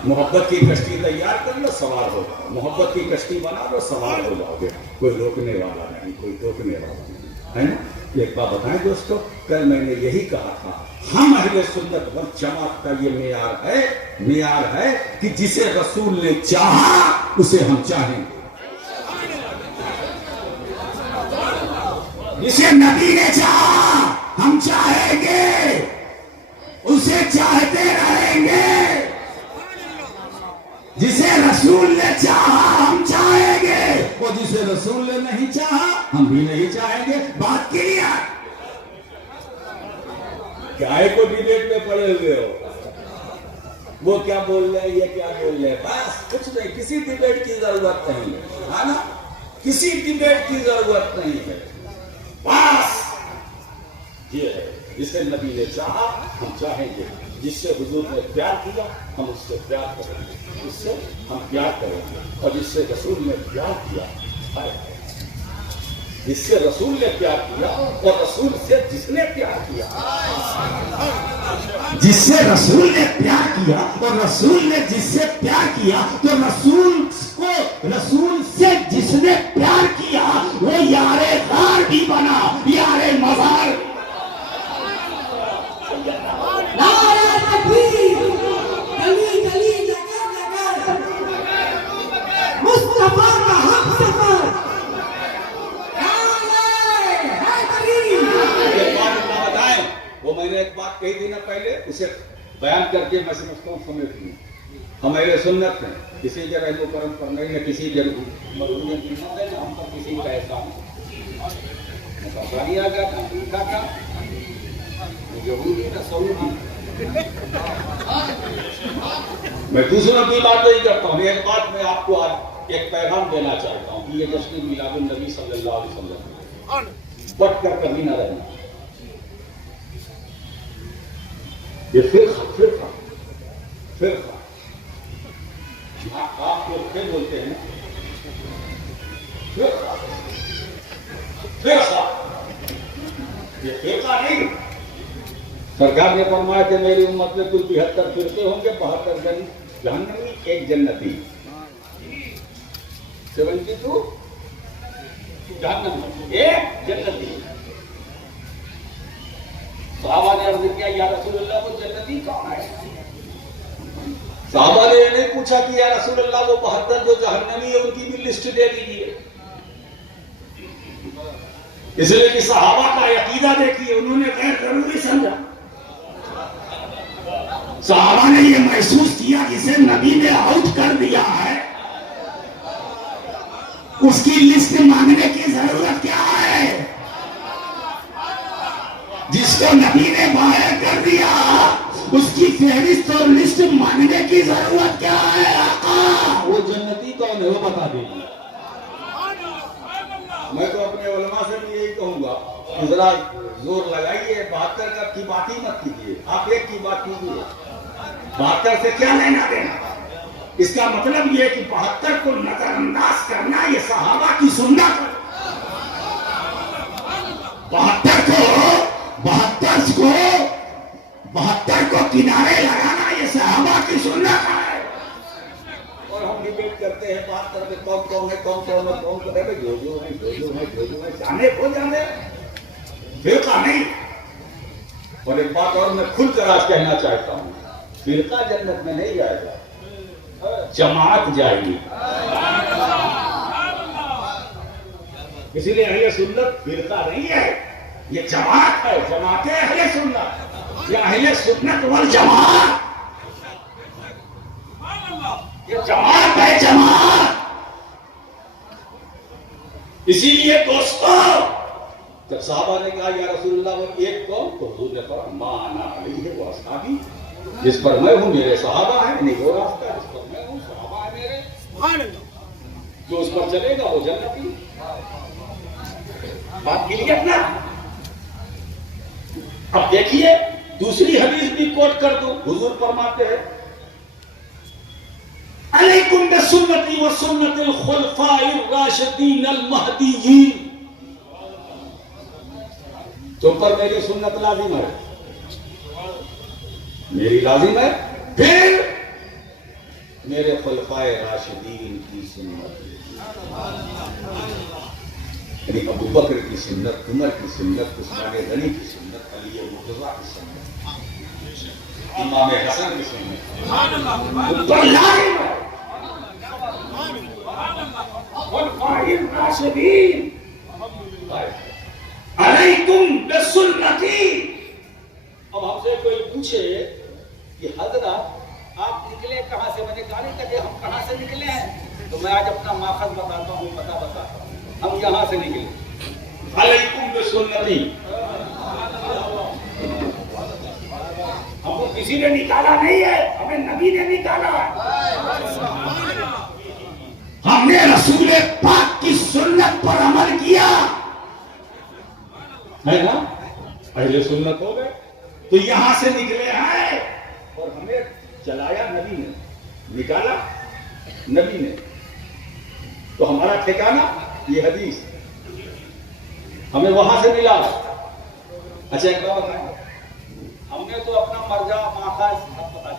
محبت کی کشتی تیار کر لو سوار ہو جاؤ، محبت کی کشتی بنا لو سوار ہو جاؤ گے، کوئی روکنے والا نہیں، کوئی ٹوکنے والا نہیں، ہے نا۔ ایک بات بتائیں دوستو، کل میں نے یہی کہا تھا، ہم اہل سنت والجماعت کا یہ معیار ہے کہ جسے رسول نے چاہا اسے ہم چاہیں گے، جسے نبی نے چاہا ہم چاہیں گے، اسے چاہتے رہیں گے، جسے رسول نے چاہا ہم چاہیں گے، اور جسے رسول نے نہیں چاہا ہم بھی نہیں چاہیں گے۔ بات کلیئر، کائے کو ڈیبیٹ میں پڑے ہوئے ہو، وہ کیا بول رہے ہیں یہ کیا بول رہے ہیں، بس کچھ نہیں، کسی ڈیبیٹ کی ضرورت نہیں ہے نا، کسی ڈیبیٹ کی ضرورت نہیں ہے، بس یہ ہے جسے نبی نے چاہا ہم چاہیں گے، جس سے حضور نے پیار کیا ہم اس سے پیار کریں گے، اس سے ہم پیار کریں گے، اور جس سے رسول نے پیار کیا، جس سے رسول نے پیار کیا اور رسول سے جس نے پیار کیا، جس سے رسول نے پیار کیا اور رسول نے جس سے پیار کیا، تو رسول سے جس نے پیار کیا وہ یار غار بھی بنا، یار مزار۔ نعرہ تکبیر، گلی گلی جگہ جگہ مصطفیٰ کا حق سفر، وہ میں نے ایک بات کہی تھی نا پہلے، اسے بیان کر کے میں سمجھتا ہوں سمجھ لوں، ہم اہل سنت ہیں، کسی کے رحم و کرم پر نہیں ہے، کسی کے مظلومیت کی مت ہے، ہم پر کسی کا احسان نہیں آ گیا تھا، لکھا تھا یہودی نہ سعودی۔ میں دوسروں کی بات نہیں کرتا ہوں، ایک بات میں آپ کو آج ایک پیغام دینا چاہتا ہوں کہ یہ جشن میلاد النبی صلی اللہ علیہ وسلم بٹ کر کبھی نہ رہنا، یہ فرقہ آپ لوگ پھر بولتے ہیں فرقہ، یہ فرقہ نہیں، سرکار نے فرمایا کہ میری امت میں کل 73 فرقے ہوں گے، 72 جہنمی، ایک جنتی، 72 جہنمی، ایک جنتی۔ صحابہ نے عرض کیا یا رسول اللہ وہ جنتی کون ہے؟ صحابہ نے یہ نہیں پوچھا کہ یا رسول اللہ وہ 72 جو جہنمی ہے ان کی بھی لسٹ دے دیجیے، اس لیے کہ صحابہ کا عقیدہ دیکھیے، انہوں نے غیر ضروری سمجھا، صحابہ نے یہ محسوس کیا جسے نبی نے آؤٹ کر دیا ہے اس کی لسٹ مانگنے کی ضرورت کیا ہے، جس کو نبی نے باہر کر دیا اس کی فہرست اور لسٹ مانگنے کی ضرورت کیا ہے، آقا وہ جنتی کون ہے وہ بتا دیجیے۔ میں تو اپنے علماء سے بھی یہی کہوں گا کہ ذرا زور لگائیے، 72 کی بات ہی مت کیجیے، آپ ایک کی بات کیجیے، 72 سے کیا لینا دینا، اس کا مطلب یہ کہ 72 کو نظر انداز کرنا یہ صحابہ کی سنت ہے، 72 کو کنارے لگانا یہ صحابہ کی سنت ہے، اور ہم ڈیبیٹ کرتے ہیں، بات کرتے کون ہے، کون کرے، جو ہے، جانے کو جانے، فرقہ نہیں۔ اور ایک بات اور میں کھل کر آج کہنا چاہتا ہوں، فرقہ جنت میں نہیں جائے گا، جماعت جائے گی، اسی لیے اہل سنت فرقہ نہیں ہے، یہ جماعت ہے، جماعت اہل سنت، یہ اہل سنت والجماعت، یہ جماعت ہے، جماعت۔ اسی لیے دوستو جب صحابہ نے کہا یا رسول اللہ وہ ایک کون؟ تو حضور نے فرمایا ما انا علیہ و اصحابی، جس پر میں ہوں میرے صحابہ ہیں، نہیں وہ راستہ جس پر میں ہوں صحابہ ہیں میرے، جو اس پر چلے گا وہ جنتی۔ بات کے لیے اپنا اب دیکھیے دوسری حدیث بھی کوٹ کر دو، حضور فرماتے ہیں علیکم بسنتی و سنت الخلفاء الراشدین المہدیین، تم پر میری سنت لازم ہے، میری لازم ہے، پھر میرے خلفاء راشدین کی سنت، یعنی ابو بکر کی سنت، عمر کی سنت، عثمان غنی کی سنت، علی مرتضیٰ کی سنت، امام حسن کی سنت، پر لازم ہے خلفاء راشدین علیکم بسنتی۔ اب ہم سے کوئی پوچھے کہ حضرت آپ نکلے کہاں سے، میں نے کہا نہیں کہ ہم کہاں سے نکلے ہیں، تو میں آج اپنا ماخذ بتاتا ہوں، بتاتا ہوں ہم یہاں سے نکلے، علیکم بسنتی، ہم کو کسی نے نکالا نہیں ہے، ہمیں نبی نے نکالا ہے، ہم نے رسول پاک کی سنت پر عمل کیا ہے نا، اہل سنت ہو گئے، تو یہاں سے نکلے ہیں اور ہمیں چلایا نبی نے، نکالا نبی نے، تو ہمارا ٹھکانہ یہ حدیث ہمیں وہاں سے ملا۔ اچھا ایک بات بتائیں، ہم نے تو اپنا مرجع ماخذ بتا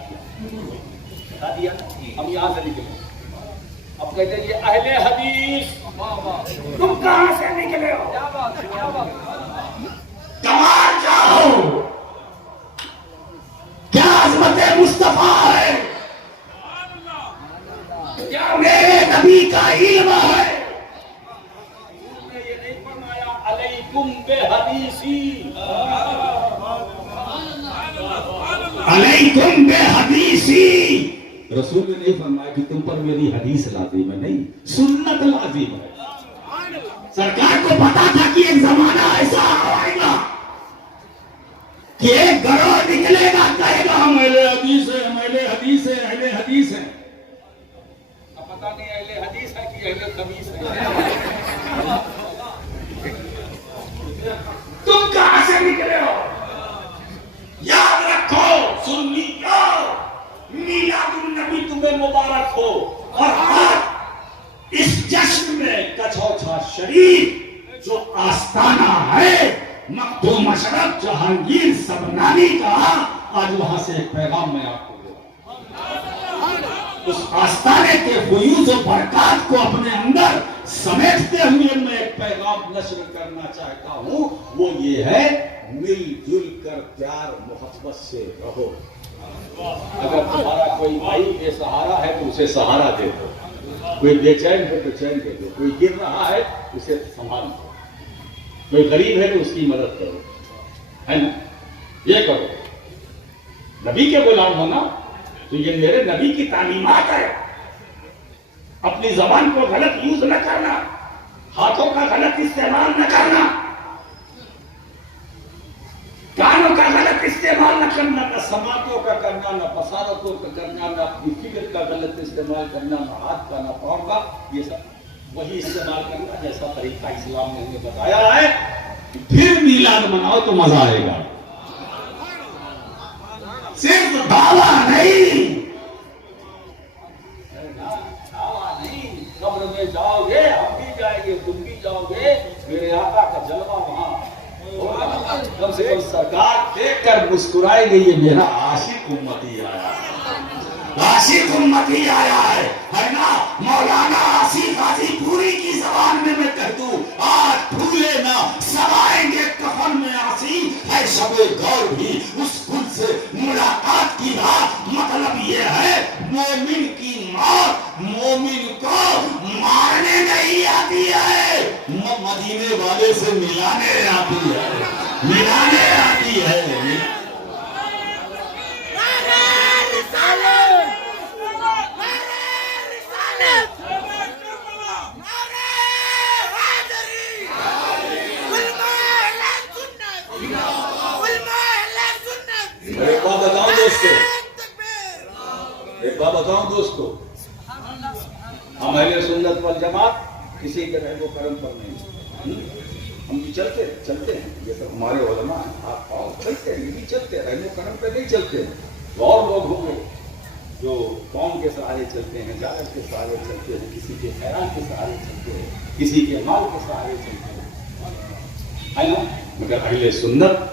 دیا، ہم یہاں سے نکلے، اب کہتے ہیں یہ اہل حدیث، تم کہاں سے نکلے ہو؟ کمال جاؤ، کیا عظمت مصطفیٰ ہے، کیا میرے نبی کا علم ہے، نے یہ نہیں فرمایا علیکم بحدیثی، علیکم بحدیثی، رسول نے نہیں فرمایا کہ تم پر میری حدیث لازم ہے، نہیں، سنت لازم ہے۔ سرکار کو پتا تھا کہ ایک زمانہ ایسا آئے گا کہ ایک گروہ نکلے گا کہے گا ہم اہل حدیث ہیں، ہم اہل حدیث ہیں، اہل حدیث ہیں، اب پتا نہیں اہل حدیث ہے کہ اہل خبیث ہے، تم کہاں سے نکلے ہو؟ یاد رکھو سنی میلاد النبی تمہیں مبارک ہو، اور آج اس جشن میں کچھوچھا شریف جو آستانہ ہے مخدوم اشرف جہانگیر سبنانی کا، آج وہاں سے ایک پیغام میں آپ کو اس آستانے کے فیوز و برکات کو اپنے اندر سمیٹتے ہوئے میں ایک پیغام نشر کرنا چاہتا ہوں، وہ یہ ہے مل جل کر پیار محبت سے رہو، اگر تمہارا کوئی بھائی بے سہارا ہے تو اسے سہارا دے دو، کوئی بے چین ہے تو چین دے دو، کوئی گر رہا ہے اسے سنبھال دو، کوئی غریب ہے تو اس کی مدد کرو، ہے نا، یہ کرو، نبی کے غلام ہونا تو یہ میرے نبی کی تعلیمات ہے، اپنی زبان کو غلط یوز نہ کرنا، ہاتھوں کا غلط استعمال نہ کرنا، کانوں کا غلط استعمال نہ کرنا، نہ سماعتوں کا کرنا، نہ بصارتوں کا کرنا، نہ اپنی فکر کا غلط استعمال کرنا، نہ ہاتھ کا نہ پاؤں کا، یہ سب وہی استعمال کرنا جیسا طریقہ اسلام نے ہمیں بتایا ہے، پھر میلاد مناؤ تو مزہ آئے گا، صرف دعویٰ نہیں، قبر میں جاؤ گے، ہم بھی جائیں گے، تم بھی جاؤ گے، میرے آقا کا جلوہ وہاں کم سے کم سرکار دیکھ کر مسکرائے گی، یہ میرا عاشق امتی آیا ہے، عاشق امتی آیا ہے نا۔ مولانا آصف غازی پوری کی زبان میں کہہ دوں، آج بھولے نہ سوائیں گے کفن میں آسی، ہے شب گور بھی اس گل سے ملاقات کی رات، مطلب یہ ہے مومن کی موت مومن کو مارنے نہیں آتی ہے، مدینے والے سے ملانے آتی ہے، ملانے آتی ہے۔ ایک بات بتاؤں دوستو، ایک بات بتاؤں دوستو، ہم اہل سنت والجماعت کسی کے رحم و کرم پر نہیں، ہم بھی چلتے ہیں، یہ سب ہمارے علماء ہیں، آپ آؤ چلتے ہیں، یہ بھی چلتے ہیں، رحم و کرم پہ نہیں چلتے ہیں۔ اور لوگ ہوں گے جو قوم کے سہارے چلتے ہیں، جالب کے سہارے چلتے ہیں، کسی کے خیرات کے سہارے چلتے ہیں، کسی کے مال کے سہارے چلتے ہیں، ہے نا؟ مگر اہل سنت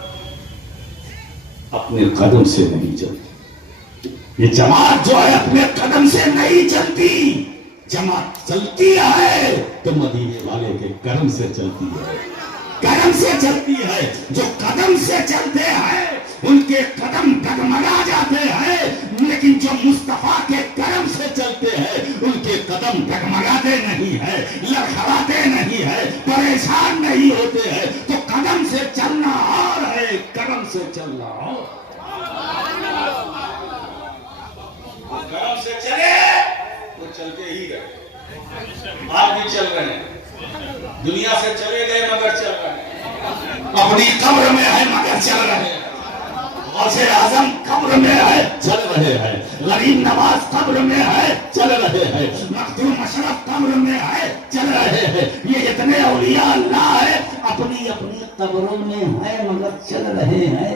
اپنے قدم سے نہیں چلتی۔ یہ جماعت جو ہے اپنے قدم سے نہیں چلتی، جماعت چلتی ہے تو مدینے والے کے کرم سے چلتی ہے، کرم سے چلتی ہے۔ جو قدم سے چلتے ہیں ان کے قدم ڈگمگا جاتے ہیں، لیکن جو مصطفیٰ کے کرم سے چلتے ہیں ان کے قدم ڈگمگاتے نہیں ہیں، لڑکھڑاتے نہیں ہیں، پریشان نہیں ہوتے ہیں۔ تو قدم سے چلنا اور ہے، کرم سے چلنا اور۔ کرم سے چلے تو چلتے ہی رہے، آپ بھی چل رہے ہیں، دنیا سے چلے گئے مگر چل رہے ہیں، اپنی قبر میں ہے مگر چل رہے ہیں، غوث اعظم قبر میں ہے چل رہے ہیں، غریب نواز قبر میں ہے چل رہے ہیں، مخدوم اشرف قبر میں ہے چل رہے ہیں۔ یہ اتنے اولیاء اللہ ہے اپنی اپنی قبروں میں ہے مگر چل رہے ہیں،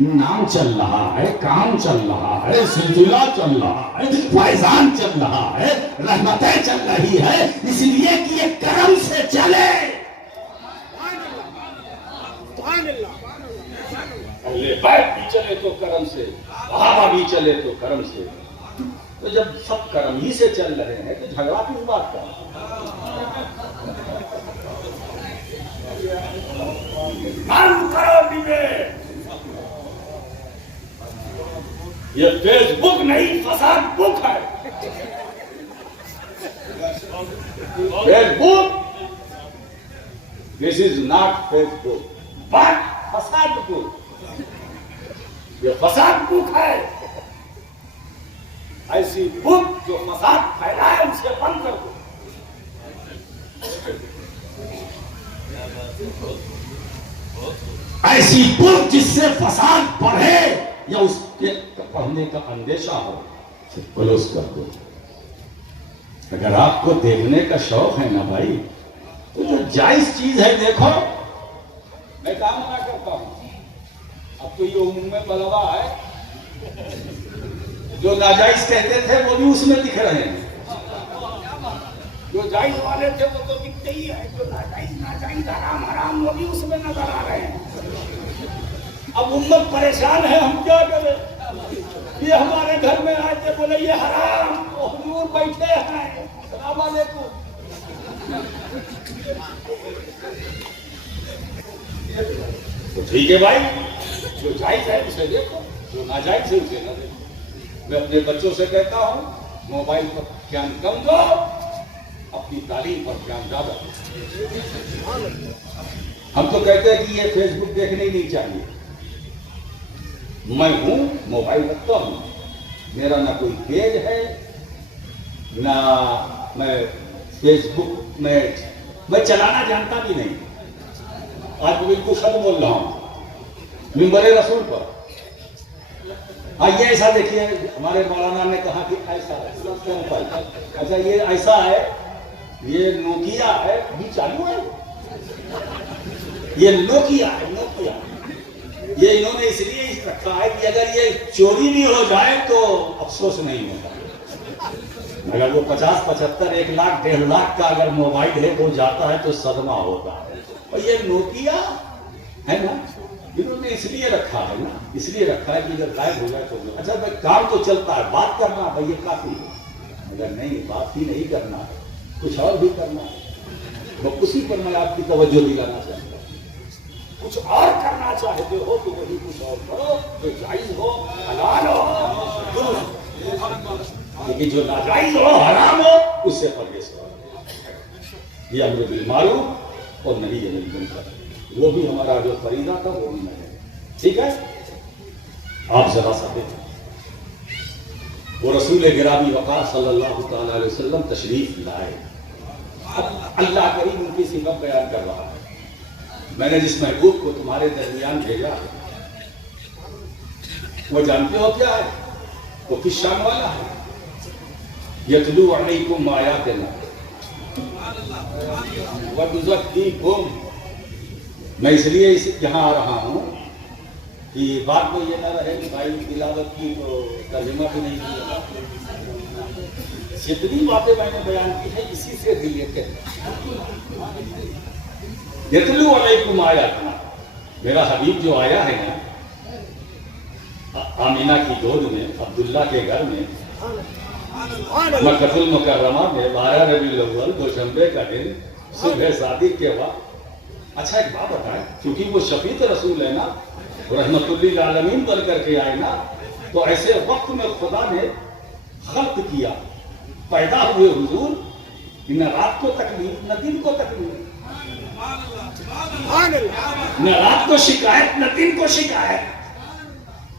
نام چل رہا ہے، کام چل رہا ہے، سلسلہ چل رہا ہے، فیضان چل رہا ہے، رحمتیں چل رہی ہے، اس لیے کہ یہ کرم سے چلے۔ اہل بیت بھی چلے تو کرم سے، صحابہ بھی چلے تو کرم سے۔ تو جب سب کرم ہی سے چل رہے ہیں تو جھگڑا کس بات کا؟ بند کرو ڈبیٹ، یہ فیس بک نہیں فساد بک ہے، Facebook this is not Facebook but فساد بک، یہ فساد بک ہے۔ ایسی بک جو فساد پھیلائے ان سے بند کر دو۔ ایسی بک جس سے فساد بڑھے یا اس کے پڑھنے کا اندیشہ ہو کلوز کر دو۔ اگر آپ کو دیکھنے کا شوق ہے نا بھائی تو جو جائز چیز ہے دیکھو، میں کام نہ کرتا ہوں۔ اب تو یہ عموم میں طلبا ہے جو ناجائز کہتے تھے وہ بھی اس میں دکھ رہے ہیں، جو جائز والے تھے وہ تو دکھتے ہی ہیں، جو ناجائز حرام حرام وہ بھی اس میں نظر آ رہے ہیں۔ اب امت پریشان ہے، ہم کیا کریں؟ یہ ہمارے گھر میں آئے تھے بولے یہ حرام، تو حضور بیٹھے ہیں، السلام علیکم۔ تو ٹھیک ہے بھائی، جو جائز ہے اسے دیکھو، جو ناجائز ہے اسے نہ دیکھو۔ میں اپنے بچوں سے کہتا ہوں موبائل پر دھیان کم دو، اپنی تعلیم پر دھیان زیادہ دو۔ ہم تو کہتے ہیں کہ یہ فیس بک دیکھنے ہی نہیں چاہیے۔ میں ہوں موبائل رکھتا ہوں، میرا نہ کوئی پیج ہے نہ میں فیس بک میں چلانا جانتا بھی نہیں۔ آج بالکل سچ بول رہا ہوں منبر رسول پر۔ آئیے ایسا دیکھیے، ہمارے مولانا نے کہا کہ ایسا ہے، اچھا یہ ایسا ہے، یہ نوکیا ہے، یہ چالو ہے، یہ نوکیا ہے، نوکیا یہ انہوں نے اس لیے رکھا ہے کہ اگر یہ چوری بھی ہو جائے تو افسوس نہیں ہوتا، اگر وہ 50 75 1 لاکھ 1.5 لاکھ کا اگر موبائل ہے وہ جاتا ہے تو صدمہ ہوتا ہے۔ اور یہ نوکیا ہے نا، انہوں نے اس لیے رکھا ہے نا، اس لیے رکھا ہے کہ اگر غائب ہو جائے تو اچھا بھائی کام تو چلتا ہے، بات کرنا بھائی یہ کافی ہے، اگر نہیں بات ہی نہیں کرنا ہے کچھ اور بھی کرنا ہے، وہ اسی پر میں آپ کی توجہ دلانا چاہتا ہوں۔ کچھ اور کرنا چاہتے ہو تو وہی کچھ اور کرو، جو جائز ہو حلال ہو، لیکن جو ناجائز ہو حرام ہو اس سے پرہیز کرو۔ یہ امر بالمعروف اور نہی عن المنکر، وہ بھی ہمارا جو فریضہ تھا وہ بھی نہیں ہے، ٹھیک ہے؟ آپ ذرا سا دیکھیں، وہ رسول گرامی وقار صلی اللہ تعالی علیہ وسلم تشریف لائے، اللہ کریم ان کی صفت بیان کر رہا ہے، میں نے جس محبوب کو تمہارے درمیان بھیجا وہ جانتے ہو کیا ہے؟ وہ کس شان والا ہے؟ یتلو علیکم آیاتنا وَيُزَكِّيكُمْ. میں اس لیے یہاں آ رہا ہوں کہ بات میں یہ نہ رہے کہ بھائی تلاوت کی تو ترجمہ بھی نہیں کیا. جتنی باتیں میں نے بیان کی ہے اسی سے ریلیٹڈ. یتلو علیکم آیاتنا، میرا حبیب جو آیا ہے نا آمینہ کی گود میں، عبداللہ کے گھر میں، مکہ المکرمہ میں 12 ربیع الاول دوشنبے کا دن صبح صادق کے وقت. اچھا ایک بات بتائیں، کیونکہ وہ شفیع رسول ہے نا، رحمت للعالمین بن کر کے آئے نا، تو ایسے وقت میں خدا نے خلق کیا، پیدا ہوئے حضور، نہ رات کو تکلیف نہ دن کو تکلیف، نہ رات کو شکایت نہ دن کو شکایت.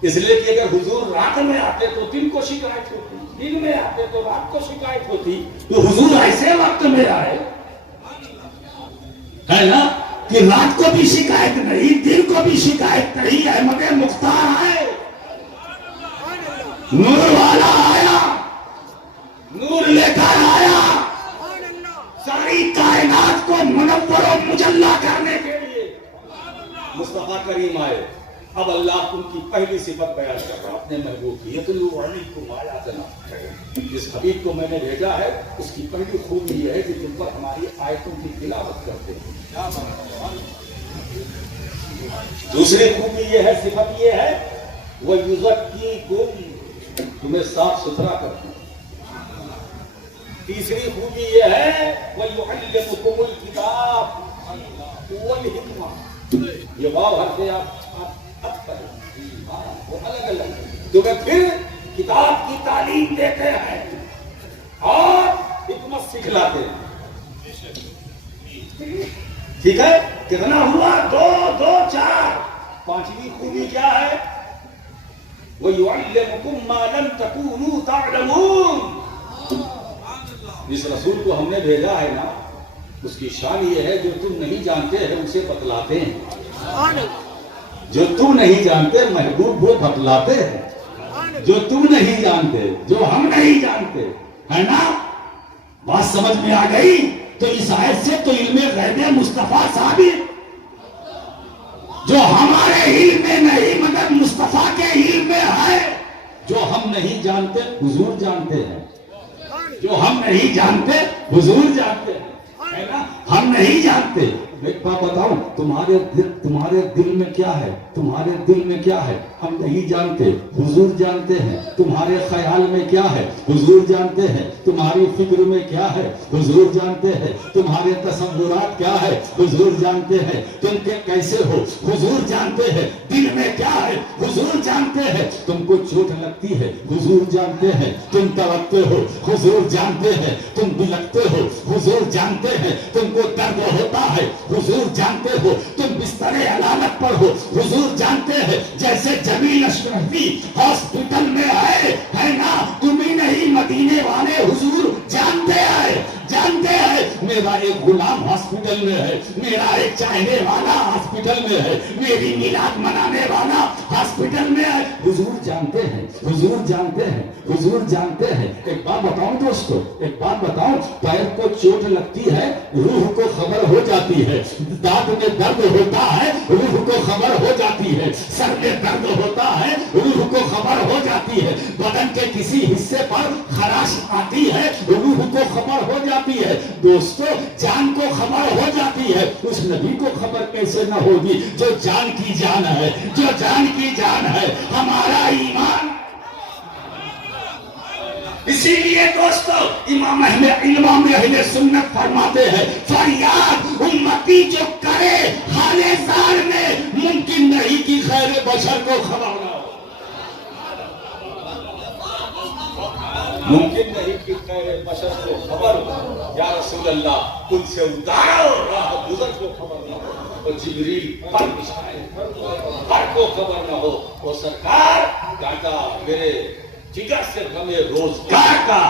اس لیے کہ اگر حضور رات میں آتے تو دن کو شکایت ہوتی، دن میں آتے تو رات کو شکایت ہوتی. تو حضور ایسے وقت میں آئے ہے نا کہ رات کو بھی شکایت نہیں، دن کو بھی شکایت نہیں. احمد مختار آئے، نور والا آیا، نور لے کر آیا ساری کائنات کو منور و مجلہ کرنے کے لیے. مصطفیٰ کریم آئے. اب اللہ ان کی پہلی صفت بیان کر رہا اپنے محبوب کی. یتلو علیکم آیاتنا، جس حبیب کو میں نے بھیجا ہے اس کی پہلی خوبی یہ ہے کہ تم پر ہماری آیتوں کی تلاوت کرتے ہیں. دوسری خوبی یہ ہے، صفت یہ ہے وَيُزَكِّيكُمْ، تمہیں صاف ستھرا کرتے ہیں. تیسری خوبی یہ ہے وَيُعَلِّمُكُمُ الْكِتَابَ وَالْحِکْمَةَ. یہ واو حرف ہے، آپ وہ الگ الگ تمہیں پھر کتاب کی تعلیم دیتے ہیں اور حکمت سکھلاتے ہیں. ٹھیک ہے، کتنا ہوا؟ 2 2 4. پانچویں خوبی کیا ہے؟ وَيُعَلِّمُكُمْ مَا لَمْ تَكُونُوا تَعْلَمُونَ. جس رسول کو ہم نے بھیجا ہے نا، اس کی شان یہ ہے جو تم نہیں جانتے ہیں اسے بتلاتے ہیں. جو تم نہیں جانتے محبوب وہ بتلاتے ہیں. جو تم نہیں جانتے، جو ہم نہیں جانتے، ہے نا. بات سمجھ میں آ گئی؟ تو اس آیت سے تو علم غیب مصطفیٰ ثابت، جو ہمارے علم میں نہیں مگر مصطفیٰ کے علم میں ہے. جو ہم نہیں جانتے حضور جانتے ہیں، جو ہم نہیں جانتے حضور جانتے ہیں، ہے نا. ہم نہیں جانتے. ایک بات بتاؤں، تمہارے دل میں کیا ہے، تمہارے دل میں کیا ہے ہم نہیں جانتے، حضور جانتے ہیں. تمہارے خیال میں کیا ہے حضور جانتے ہیں. تمہاری فکر میں کیا ہے حضور جانتے ہیں. تمہارے تصورات کیا ہے حضور جانتے ہیں. تم کیسے ہو حضور جانتے ہیں. دل میں کیا ہے حضور جانتے ہیں. تم کو چوٹ لگتی ہے حضور جانتے ہیں. تم تڑپتے ہو حضور جانتے ہیں. تم بلکتے ہو حضور جانتے ہیں. تم کو درد ہوتا ہے حضور جانتے ہو. تم بستر علامت پر ہو حضور جانتے ہیں. جیسے جمیل اشرفی ہاسپٹل میں آئے ہے نا، تم ہی نہیں مدینے والے حضور جانتے ہیں. جانتے ہیں میرا ایک غلام ہاسپٹل میں ہے، میرا ایک چاہنے والا ہاسپٹل میں ہے، میری میلاد منانے والا ہاسپٹل میں ہے. حضور جانتے ہیں، حضور جانتے ہیں، حضور جانتے ہیں. ایک بات بتاؤں دوستو، ایک بات بتاؤں، پیر کو چوٹ لگتی ہے روح کو خبر ہو جاتی ہے. دانت میں درد ہوتا ہے روح کو خبر ہو جاتی ہے. سر میں درد ہوتا ہے روح کو خبر ہو جاتی ہے. بدن کے کسی حصے پر خراش آتی ہے روح کو خبر ہو جاتی ہے. دوستو جان کو خبر ہو جاتی ہے، اس نبی کو خبر کیسے نہ ہوگی جو جان کی جان ہے، جو جان کی جان ہے ہمارا ایمان. اسی لیے دوستو امام اہل سنت فرماتے ہیں فریاد امتی جو کرے حال زار میں، ممکن نہیں کہ خیر بشر کو خبر نہ ہو. ممکن نہیں کہ خیر بشر کو خبر ہو. یا رسول اللہ ان سے اتارو راہ گزر کو خبر نہ ہو. اور جبریل پر کو خبر نہ ہو. وہ سرکار کہتا میرے جگر سے ہمیں روزگار کا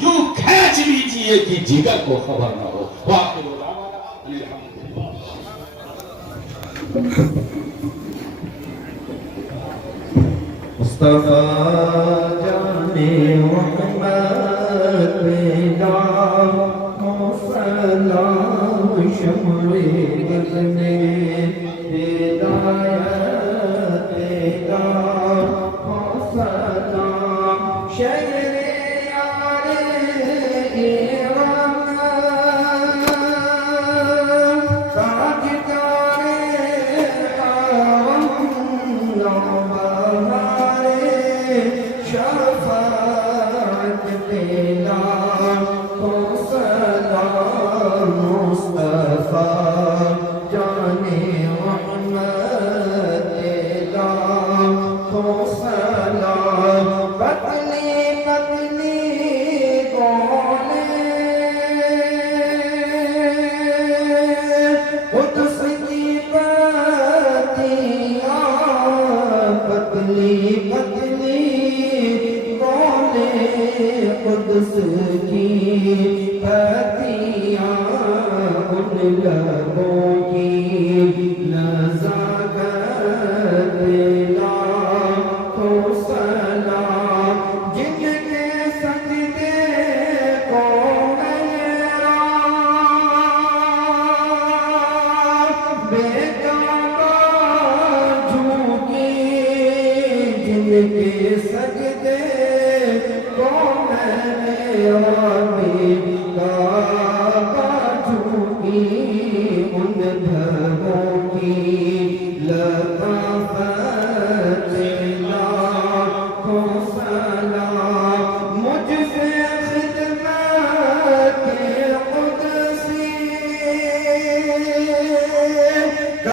یوں کھینچ لیجیے کہ جگر کو خبر نہ ہو. وآخر دعوانا الحمدللہ. مصطفیٰ جانے محمد پیدا کو سلام شمع بز میں ہدایت پیدا کو سلام شہر یار ایران تاجدار شفاعت پیلا کو سلام مصطفیٰ جانے محمد پیلا کو سلام پتلی پتلی قدس کی پتیاں پتلی پتلی قدس کی پتیاں ان لبوں کی نزاکت لاکھوں سلام جن کے سجدے کو میرا بے کعبہ جھوکی جن کے سجدے کو میرا